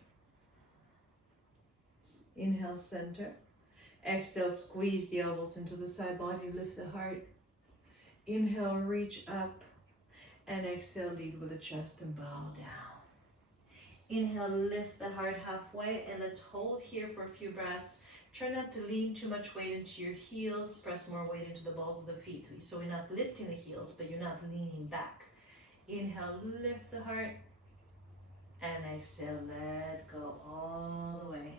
Inhale, center. Exhale, squeeze the elbows into the side body, lift the heart. Inhale, reach up. And exhale, lead with the chest and bow down. Inhale, lift the heart halfway, and let's hold here for a few breaths. Try not to lean too much weight into your heels. Press more weight into the balls of the feet. So you're not lifting the heels, but you're not leaning back. Inhale, lift the heart. And exhale, let go all the way.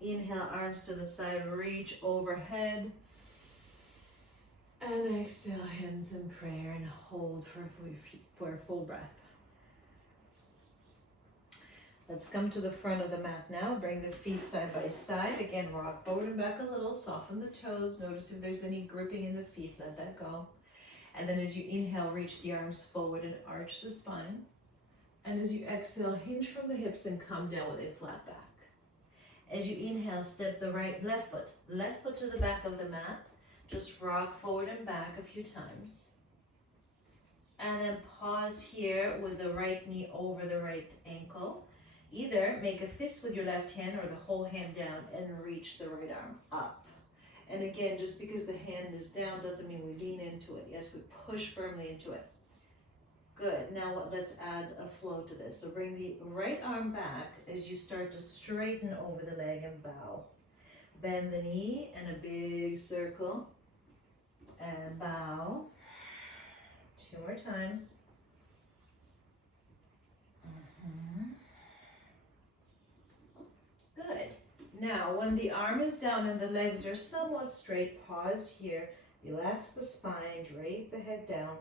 Inhale, arms to the side, reach overhead. And exhale, hands in prayer, and hold for a full breath. Let's come to the front of the mat now. Bring the feet side by side. Again, rock forward and back a little. Soften the toes. Notice if there's any gripping in the feet. Let that go. And then as you inhale, reach the arms forward and arch the spine. And as you exhale, hinge from the hips and come down with a flat back. As you inhale, step the left foot to the back of the mat. Just rock forward and back a few times. And then pause here with the right knee over the right ankle. Either make a fist with your left hand or the whole hand down and reach the right arm up. And again, just because the hand is down doesn't mean we lean into it. Yes, we push firmly into it. Good. Now let's add a flow to this. So bring the right arm back as you start to straighten over the leg and bow. Bend the knee and a big circle. And bow. 2 more times. Good. Now, when the arm is down and the legs are somewhat straight, pause here. Relax the spine, drape the head down.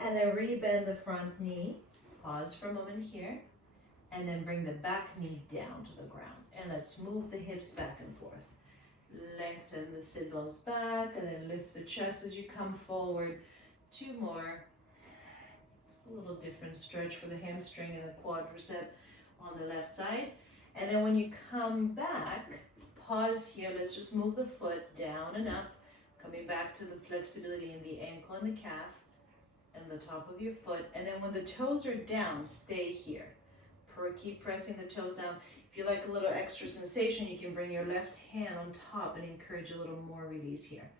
And then rebend the front knee. Pause for a moment here. And then bring the back knee down to the ground. And let's move the hips back and forth. Lengthen the sit bones back and then lift the chest as you come forward. 2 more. A little different stretch for the hamstring and the quadricep on the left side. And then when you come back, pause here. Let's just move the foot down and up. Coming back to the flexibility in the ankle and the calf and the top of your foot. And then when the toes are down, stay here. Keep pressing the toes down. If you like a little extra sensation, you can bring your left hand on top and encourage a little more release here.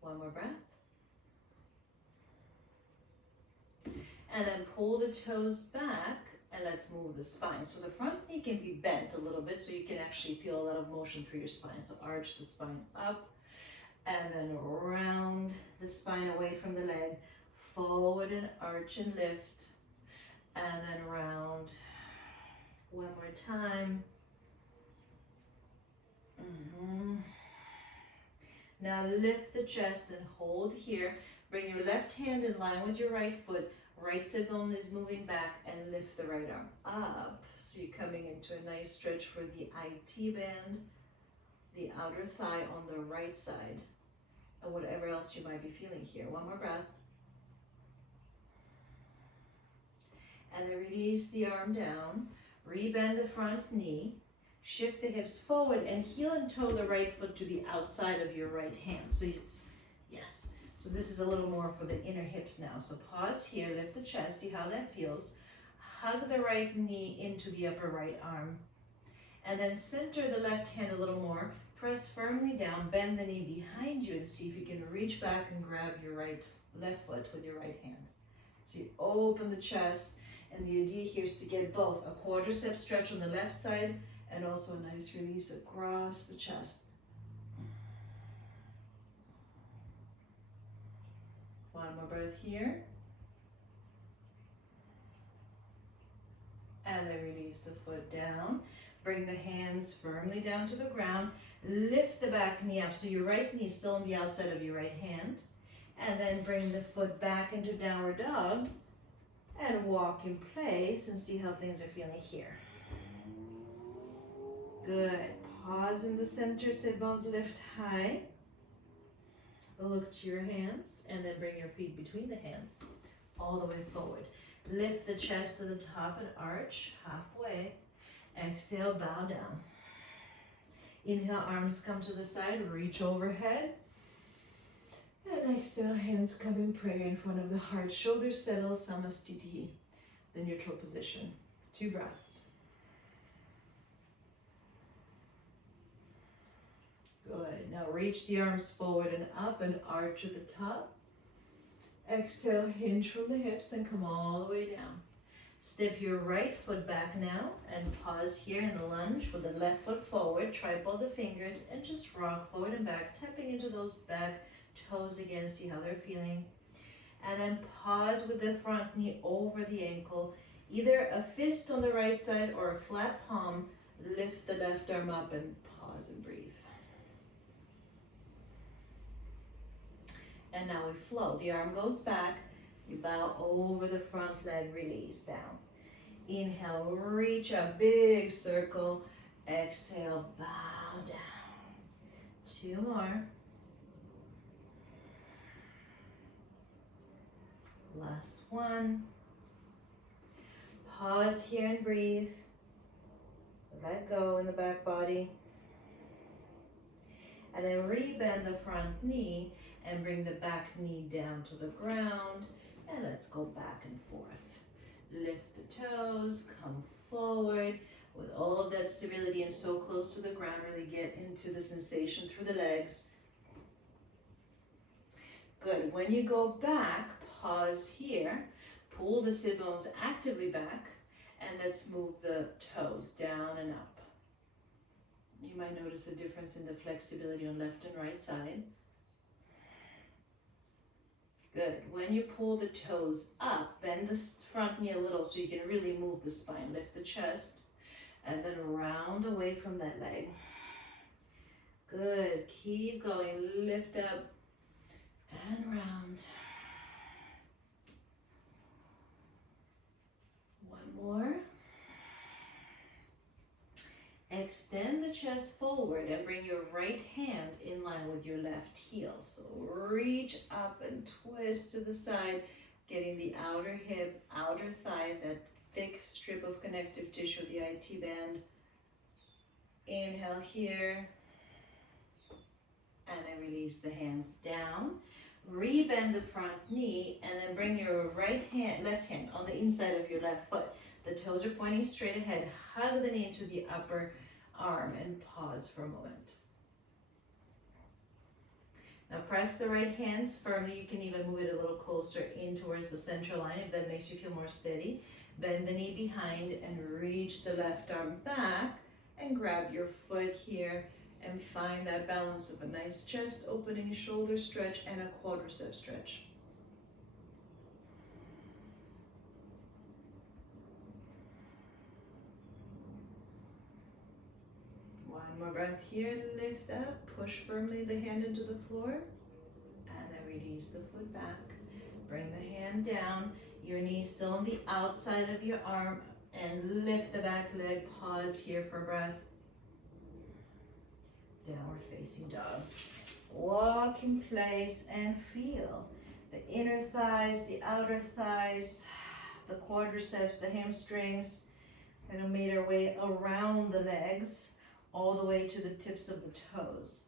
1 more breath. And then pull the toes back and let's move the spine. So the front knee can be bent a little bit so you can actually feel a lot of motion through your spine. So arch the spine up and then round the spine away from the leg. Forward and arch and lift. And then round. 1 more time. Now lift the chest and hold here. Bring your left hand in line with your right foot. Right sit bone is moving back and lift the right arm up. So you're coming into a nice stretch for the IT band, the outer thigh on the right side, and whatever else you might be feeling here. 1 more breath. And then release the arm down, rebend the front knee, shift the hips forward, and heel and toe the right foot to the outside of your right hand. So it's, yes. So this is a little more for the inner hips now. So pause here, lift the chest, see how that feels. Hug the right knee into the upper right arm. And then center the left hand a little more. Press firmly down, bend the knee behind you, and see if you can reach back and grab your left foot with your right hand. So you open the chest, and the idea here is to get both a quadricep stretch on the left side and also a nice release across the chest. One more breath here. And then release the foot down. Bring the hands firmly down to the ground. Lift the back knee up so your right knee is still on the outside of your right hand. And then bring the foot back into downward dog and walk in place and see how things are feeling here. Good. Pause in the center, sit bones lift high. Look to your hands and then bring your feet between the hands all the way forward. Lift the chest to the top and arch halfway. Exhale, bow down. Inhale, arms come to the side, reach overhead. And exhale, hands come in prayer in front of the heart. Shoulders settle, Samastiti, the neutral position. 2 breaths. Good. Now reach the arms forward and up and arch at the top. Exhale, hinge from the hips and come all the way down. Step your right foot back now and pause here in the lunge with the left foot forward. Tripod the fingers and just rock forward and back, tapping into those back toes again, see how they're feeling. And then pause with the front knee over the ankle. Either a fist on the right side or a flat palm. Lift the left arm up and pause and breathe. And now we flow. The arm goes back. You bow over the front leg, release down. Inhale, reach a big circle. Exhale, bow down. 2 more. Last one. Pause here and breathe. Let go in the back body. And then rebend the front knee and bring the back knee down to the ground. And let's go back and forth. Lift the toes, come forward with all of that stability and so close to the ground. Really get into the sensation through the legs. Good. When you go back, pause here. Pull the sit bones actively back. And let's move the toes down and up. You might notice a difference in the flexibility on left and right side. Good. When you pull the toes up, bend the front knee a little so you can really move the spine. Lift the chest and then round away from that leg. Good. Keep going. Lift up and round. One more. Extend the chest forward and bring your right hand in line with your left heel. So reach up and twist to the side, getting the outer hip, outer thigh, that thick strip of connective tissue, the IT band. Inhale here, and then release the hands down. Rebend the front knee, and then bring your left hand on the inside of your left foot. The toes are pointing straight ahead. Hug the knee into the upper arm and pause for a moment. Now press the right hands firmly. You can even move it a little closer in towards the center line if that makes you feel more steady. Bend the knee behind and reach the left arm back and grab your foot here and find that balance of a nice chest opening, shoulder stretch, and a quadricep stretch. One more breath here, lift up, push firmly the hand into the floor, and then release the foot back. Bring the hand down, your knee still on the outside of your arm, and lift the back leg, pause here for breath. Downward facing dog. Walk in place and feel the inner thighs, the outer thighs, the quadriceps, the hamstrings, kind of made our way around the legs, all the way to the tips of the toes.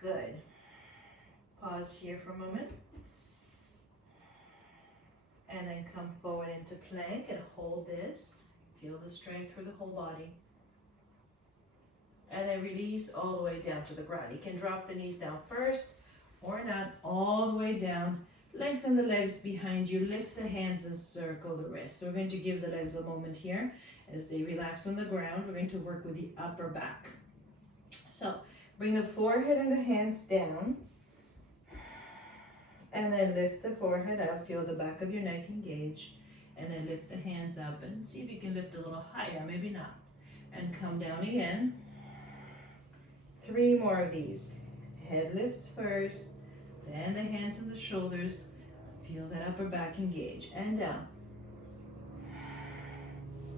Good. Pause here for a moment. And then come forward into plank and hold this. Feel the strength through the whole body. and then release all the way down to the ground. You can drop the knees down first or not, all the way down. Lengthen the legs behind you, lift the hands and circle the wrists. So we're going to give the legs a moment here as they relax on the ground. We're going to work with the upper back. So bring the forehead and the hands down, and then lift the forehead up, feel the back of your neck engage, and then lift the hands up and see if you can lift a little higher, maybe not. And come down again. 3 more of these. Head lifts first, then the hands on the shoulders. Feel that upper back engage, and down.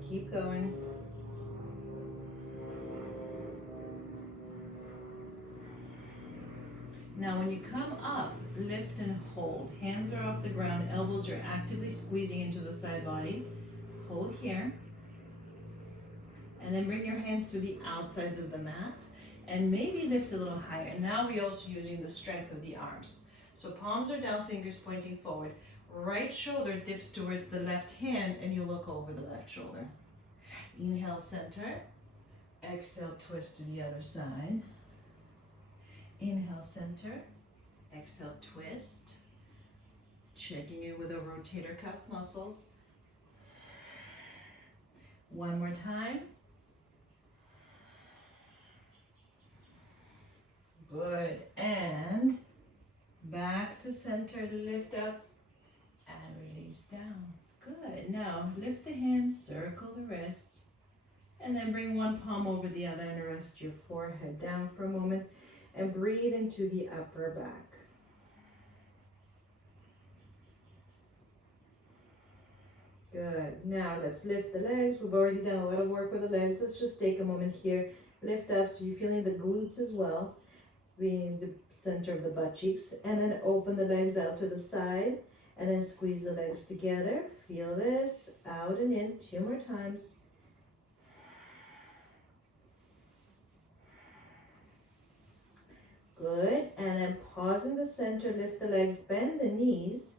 Keep going. Now when you come up, lift and hold. Hands are off the ground, elbows are actively squeezing into the side body. Hold here. And then bring your hands to the outsides of the mat and maybe lift a little higher. Now we're also using the strength of the arms. So palms are down, fingers pointing forward. Right shoulder dips towards the left hand and you look over the left shoulder. Inhale, center. Exhale, twist to the other side. Inhale, center. Exhale, twist. Checking in with the rotator cuff muscles. One more time. Good. And back to center, lift up and release down. Good. Now lift the hands, circle the wrists, and then bring one palm over the other and rest your forehead down for a moment and breathe into the upper back. Good. Now let's lift the legs. We've already done a lot of work with the legs. Let's just take a moment here. Lift up so you're feeling the glutes as well, being the center of the butt cheeks, and then open the legs out to the side and then squeeze the legs together. Feel this, out and in, 2 more times. Good, and then pause in the center, lift the legs, bend the knees,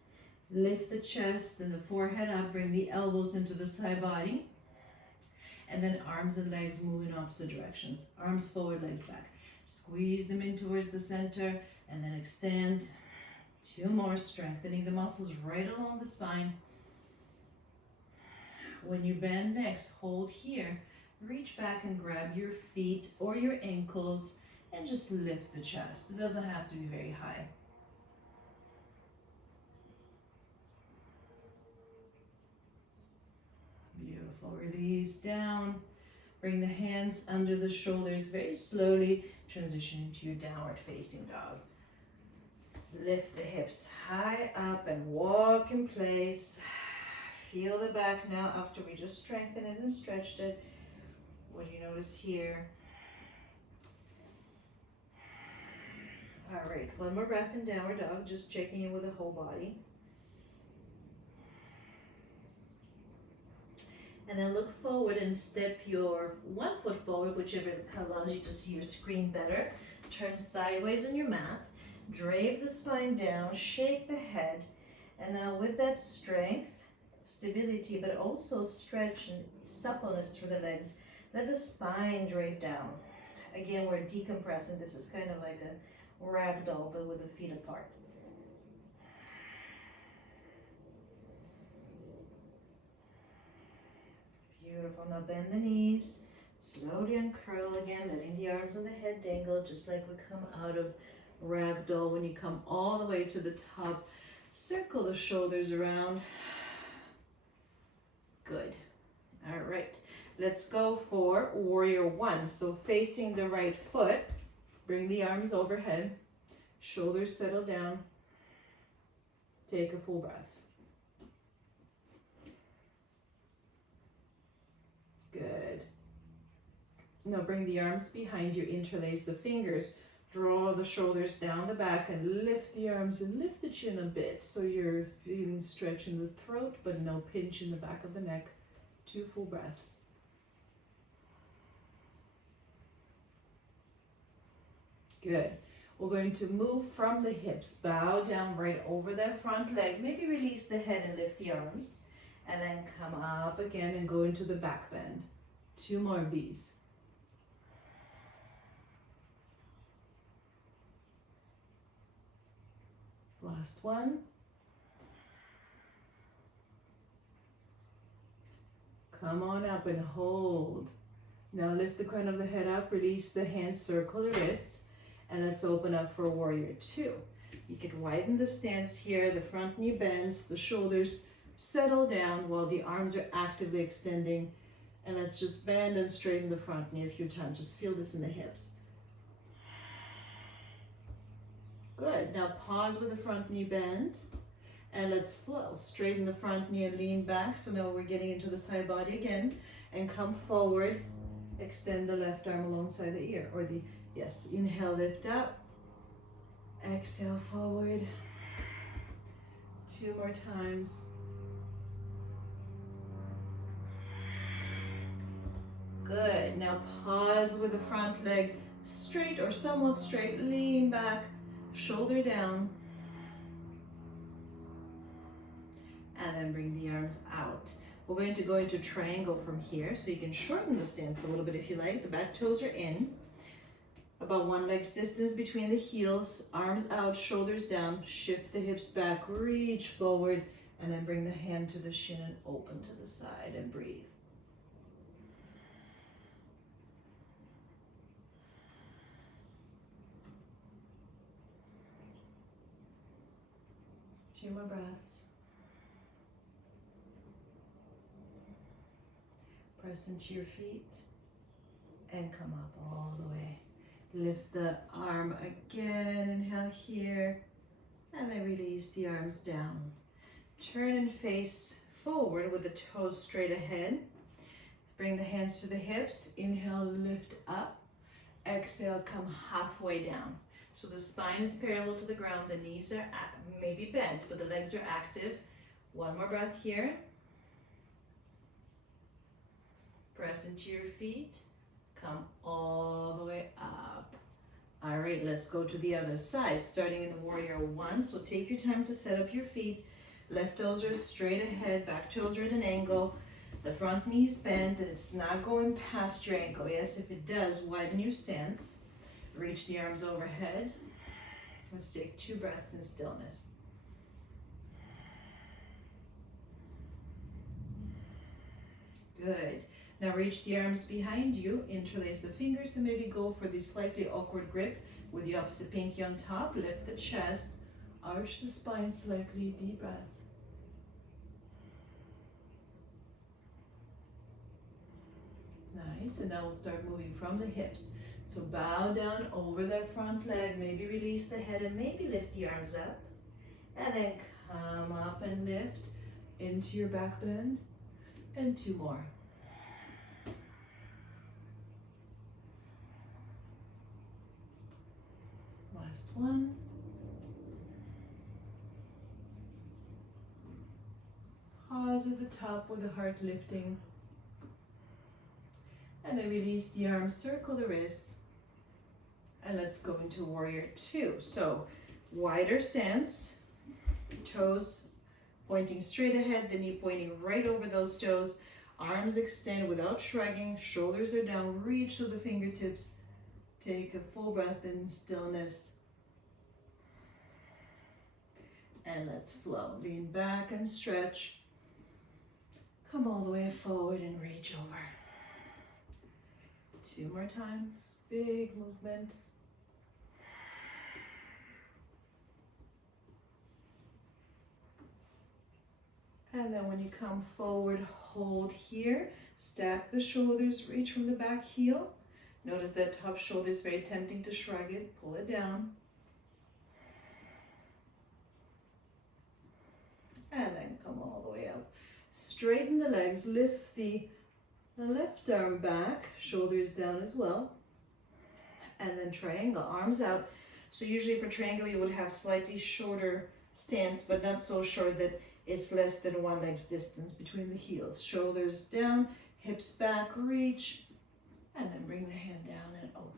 lift the chest and the forehead up, bring the elbows into the side body, and then arms and legs move in opposite directions. Arms forward, legs back. Squeeze them in towards the center and then extend. 2 more, strengthening the muscles right along the spine. When you bend next, hold here. Reach back and grab your feet or your ankles and just lift the chest. It doesn't have to be very high. Beautiful. Release down. Bring the hands under the shoulders very slowly. Transition into your downward facing dog. Lift the hips high up and walk in place. Feel the back now after we just strengthened it and stretched it. What do you notice here? All right, one more breath in downward dog, just checking in with the whole body. And then look forward and step your 1 foot forward, whichever allows you to see your screen better. Turn sideways on your mat. Drape the spine down, shake the head. And now with that strength, stability, but also stretch and suppleness through the legs, let the spine drape down. Again, we're decompressing. This is kind of like a rag doll, but with the feet apart. Beautiful. Now bend the knees, slowly uncurl again, letting the arms and the head dangle, just like we come out of ragdoll. When you come all the way to the top, circle the shoulders around. Good. All right. Let's go for warrior 1. So facing the right foot, bring the arms overhead, shoulders settle down. Take a full breath. Good. Now bring the arms behind you, interlace the fingers, draw the shoulders down the back and lift the arms and lift the chin a bit so you're feeling stretch in the throat but no pinch in the back of the neck. 2 full breaths. Good. We're going to move from the hips, bow down right over that front leg, maybe release the head and lift the arms. And then come up again and go into the back bend. 2 more of these. Last one. Come on up and hold. Now lift the crown of the head up, release the hands, circle the wrists, and let's open up for warrior two. You can widen the stance here, the front knee bends, the shoulders settle down while the arms are actively extending. And let's just bend and straighten the front knee a few times. Just feel this in the hips. Good. Now pause with the front knee bend. And let's flow. Straighten the front knee and lean back. So now we're getting into the side body again. And come forward. Extend the left arm alongside the ear. Or the, yes, inhale, lift up. Exhale, forward. 2 more times. Good. Now pause with the front leg straight or somewhat straight. Lean back, shoulder down. And then bring the arms out. We're going to go into triangle from here, so you can shorten the stance a little bit if you like. The back toes are in. About 1 leg's distance between the heels, arms out, shoulders down. Shift the hips back, reach forward, and then bring the hand to the shin and open to the side and breathe. Two more breaths. Press into your feet and come up all the way. Lift the arm again, inhale here, and then release the arms down. Turn and face forward with the toes straight ahead. Bring the hands to the hips. Inhale, lift up. Exhale, come halfway down. So the spine is parallel to the ground, the knees are maybe bent, but the legs are active. 1 more breath here. Press into your feet. Come all the way up. All right, let's go to the other side, starting in the warrior one. So take your time to set up your feet. Left toes are straight ahead, back toes are at an angle. The front knee's bent, and it's not going past your ankle. Yes, if it does, widen your stance. Reach the arms overhead. Let's take 2 breaths in stillness. Good. Now reach the arms behind you, interlace the fingers, and maybe go for the slightly awkward grip with the opposite pinky on top. Lift the chest, arch the spine slightly, deep breath. Nice, and now we'll start moving from the hips. So bow down over that front leg, maybe release the head and maybe lift the arms up. And then come up and lift into your back bend, and 2 more. Last one. Pause at the top with the heart lifting. And then release the arms, circle the wrists. And let's go into warrior two. So wider stance, toes pointing straight ahead, the knee pointing right over those toes. Arms extend without shrugging, shoulders are down, reach to the fingertips. Take a full breath in stillness. And let's flow. Lean back and stretch. Come all the way forward and reach over. 2 more times. Big movement. And then when you come forward, hold here. Stack the shoulders, reach from the back heel. Notice that top shoulder is very tempting to shrug it. Pull it down. And then come all the way up. Straighten the legs, lift the left arm back, shoulders down as well. And then triangle, arms out. So usually for triangle you would have slightly shorter stance, but not so short that it's less than 1 leg's distance between the heels. Shoulders down, hips back, reach, and then bring the hand down and open.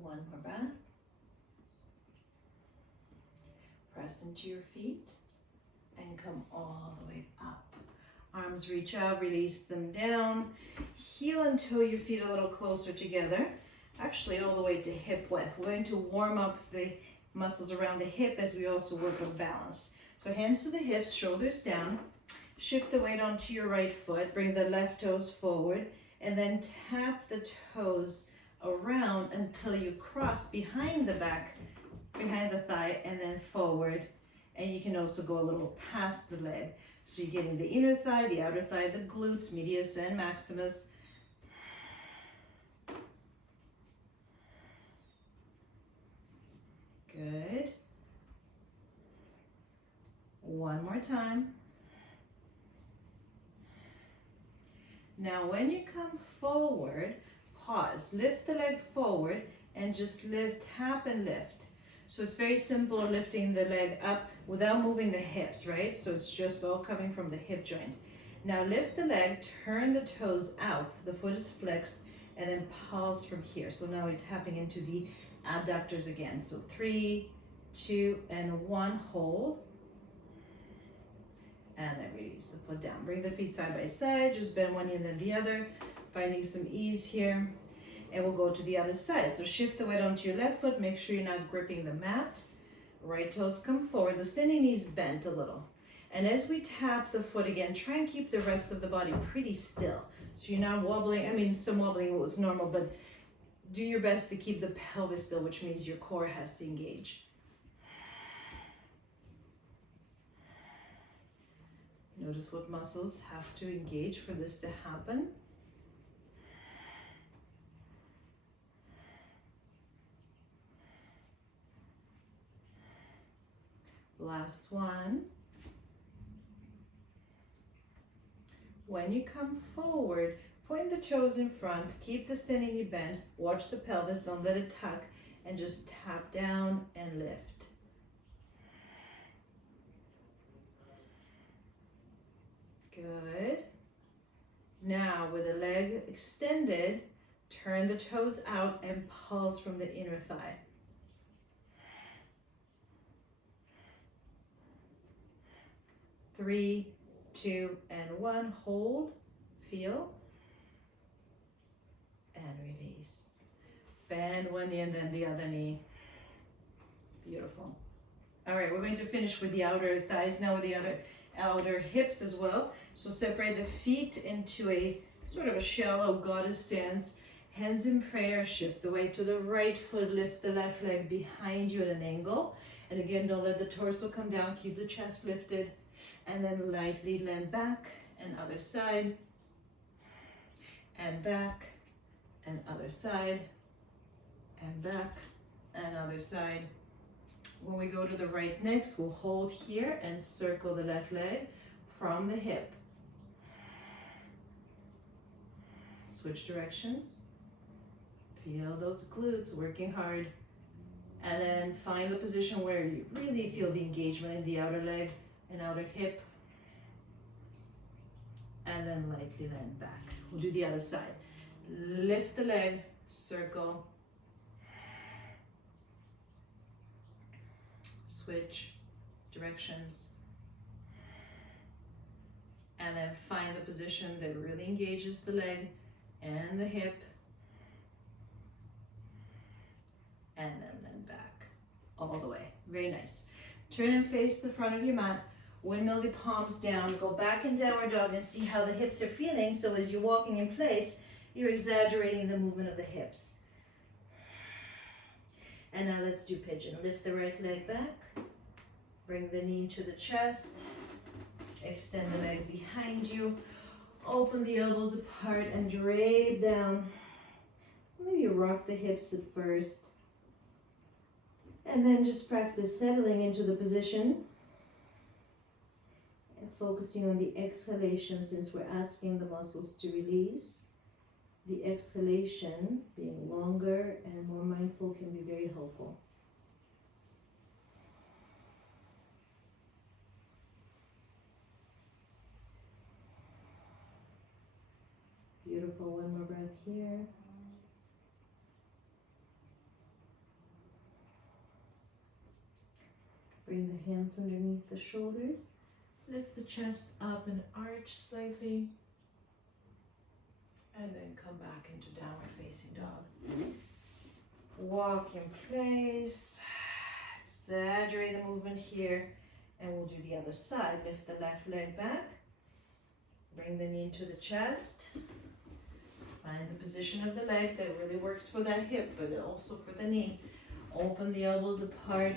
One more breath. Press into your feet and come all the way up. Arms reach out, release them down. Heel and toe your feet a little closer together. Actually, all the way to hip width. We're going to warm up the muscles around the hip as we also work on balance. So hands to the hips, shoulders down. Shift the weight onto your right foot. Bring the left toes forward. And then tap the toes around until you cross behind the back, behind the thigh, and then forward. And you can also go a little past the leg. So you're getting the inner thigh, the outer thigh, the glutes, medius and maximus. Good. One more time. Now when you come forward, pause, lift the leg forward and just lift, tap and lift. So it's very simple, lifting the leg up without moving the hips, right? So it's just all coming from the hip joint. Now lift the leg, turn the toes out, the foot is flexed, and then pulse from here. So now we're tapping into the adductors again. So 3, 2, and 1, hold. And then release the foot down. Bring the feet side by side, just bend one knee and then the other, finding some ease here. And we'll go to the other side. So shift the weight onto your left foot, make sure you're not gripping the mat. Right toes come forward, the standing knees bent a little. And as we tap the foot again, try and keep the rest of the body pretty still. So you're not wobbling, I mean some wobbling is normal, but do your best to keep the pelvis still, which means your core has to engage. Notice what muscles have to engage for this to happen. Last one. When you come forward, point the toes in front, keep the standing knee bent, watch the pelvis, don't let it tuck, and just tap down and lift. Good. Now with the leg extended, turn the toes out and pulse from the inner thigh. Three, 2, and 1. Hold, feel, and release. Bend one knee and then the other knee. Beautiful. All right, we're going to finish with the outer thighs now, with the outer hips as well. So separate the feet into a sort of a shallow goddess stance. Hands in prayer, shift the weight to the right foot, lift the left leg behind you at an angle. And again, don't let the torso come down, keep the chest lifted. And then lightly land back and other side, and back, and other side, and back, and other side. When we go to the right next, we'll hold here and circle the left leg from the hip. Switch directions. Feel those glutes working hard. And then find the position where you really feel the engagement in the outer leg and outer hip. And then lightly land back. We'll do the other side. Lift the leg, circle. Switch directions. And then find the position that really engages the leg and the hip. And then land back all the way. Very nice. Turn and face the front of your mat. Windmill the palms down. Go back in downward dog and see how the hips are feeling. So as you're walking in place, you're exaggerating the movement of the hips. And now let's do pigeon. Lift the right leg back. Bring the knee to the chest. Extend the leg behind you. Open the elbows apart and drape down. Maybe rock the hips at first. And then just practice settling into the position. And focusing on the exhalation, since we're asking the muscles to release. The exhalation, being longer and more mindful, can be very helpful. Beautiful. One more breath here. Bring the hands underneath the shoulders. Lift the chest up and arch slightly. And then come back into downward facing dog. Walk in place. Exaggerate the movement here. And we'll do the other side. Lift the left leg back. Bring the knee into the chest. Find the position of the leg that really works for that hip, but also for the knee. Open the elbows apart.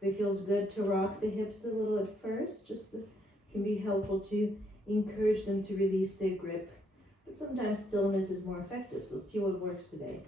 If it feels good to rock the hips a little at first, can be helpful to encourage them to release their grip. But sometimes stillness is more effective, so see what works today.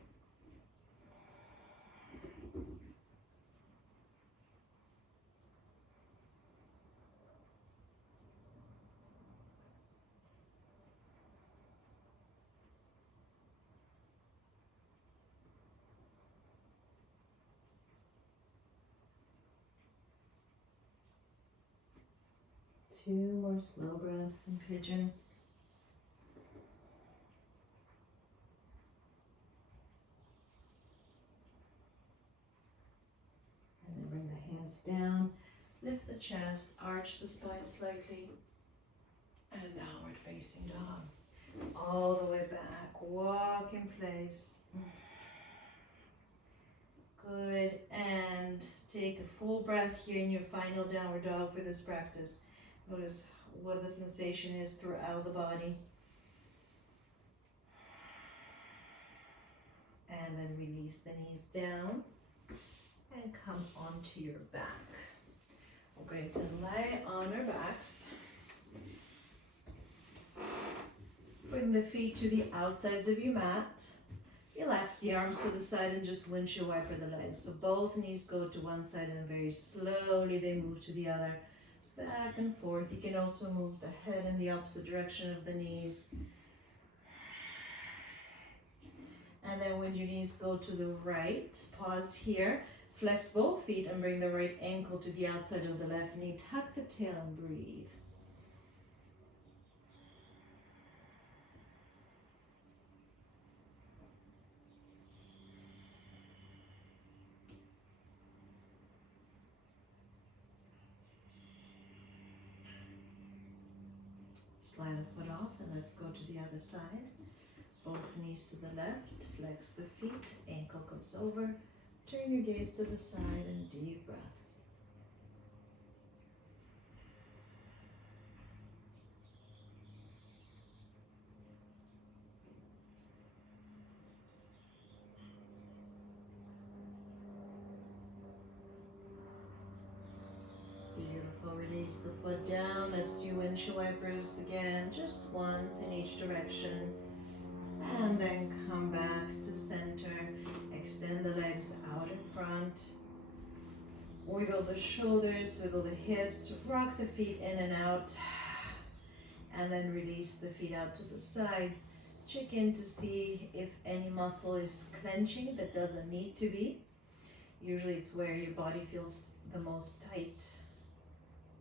Two more slow breaths in pigeon. And then bring the hands down, lift the chest, arch the spine slightly, and downward facing dog. All the way back, walk in place. Good, and take a full breath here in your final downward dog for this practice. Notice what the sensation is throughout the body. And then release the knees down and come onto your back. We're going to lie on our backs. Bring the feet to the outsides of your mat. Relax the arms to the side and just windshield wiper the legs. So both knees go to one side and very slowly they move to the other. Back and forth. You can also move the head in the opposite direction of the knees. And then when your knees go to the right, pause here. Flex both feet and bring the right ankle to the outside of the left knee. Tuck the tail and breathe. Slide the foot off and let's go to the other side. Both knees to the left, flex the feet, ankle comes over. Turn your gaze to the side and deep breaths. Beautiful, release the foot down. Let's do windshield wipers again, just once in each direction. And then come back to center. Extend the legs out in front. Wiggle the shoulders, wiggle the hips, rock the feet in and out. And then release the feet out to the side. Check in to see if any muscle is clenching that doesn't need to be. Usually it's where your body feels the most tight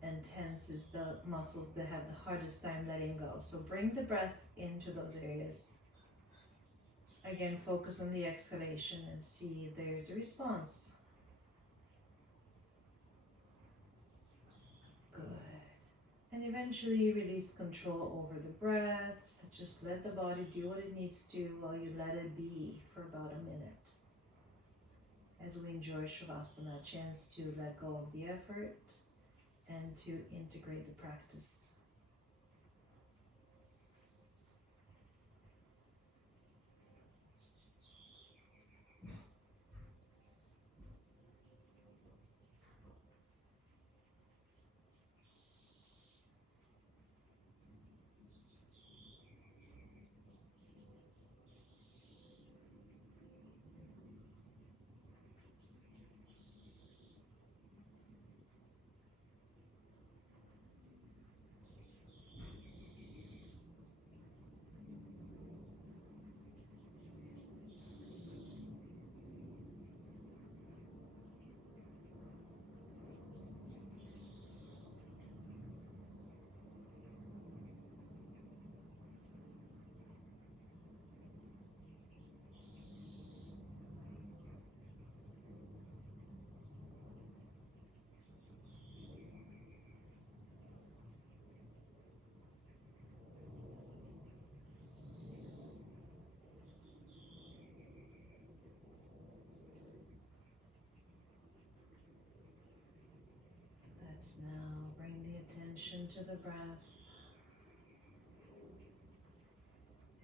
and tense is the muscles that have the hardest time letting go. So bring the breath into those areas. Again, focus on the exhalation and see if there's a response. Good. And eventually release control over the breath. Just let the body do what it needs to while you let it be for about a minute. As we enjoy Shavasana, a chance to let go of the effort and to integrate the practice. to the breath.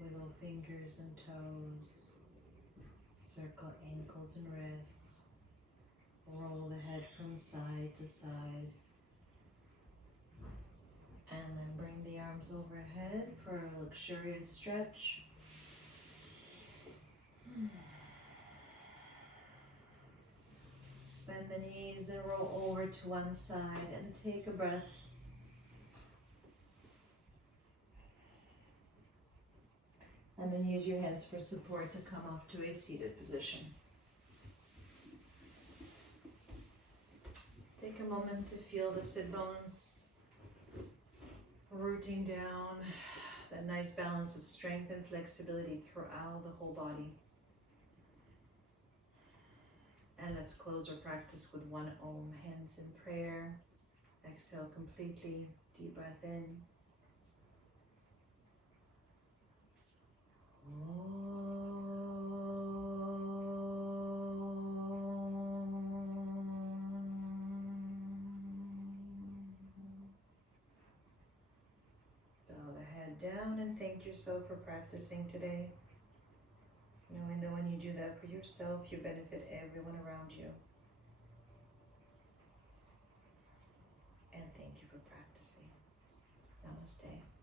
Wiggle fingers and toes. Circle ankles and wrists. Roll the head from side to side. And then bring the arms overhead for a luxurious stretch. Bend the knees and roll over to one side and take a breath. And then use your hands for support to come up to a seated position. Take a moment to feel the sit bones rooting down, that nice balance of strength and flexibility throughout the whole body. And let's close our practice with one Om, hands in prayer. Exhale completely, deep breath in. Bow the head down and thank yourself for practicing today. Knowing that when you do that for yourself, you benefit everyone around you. And thank you for practicing. Namaste.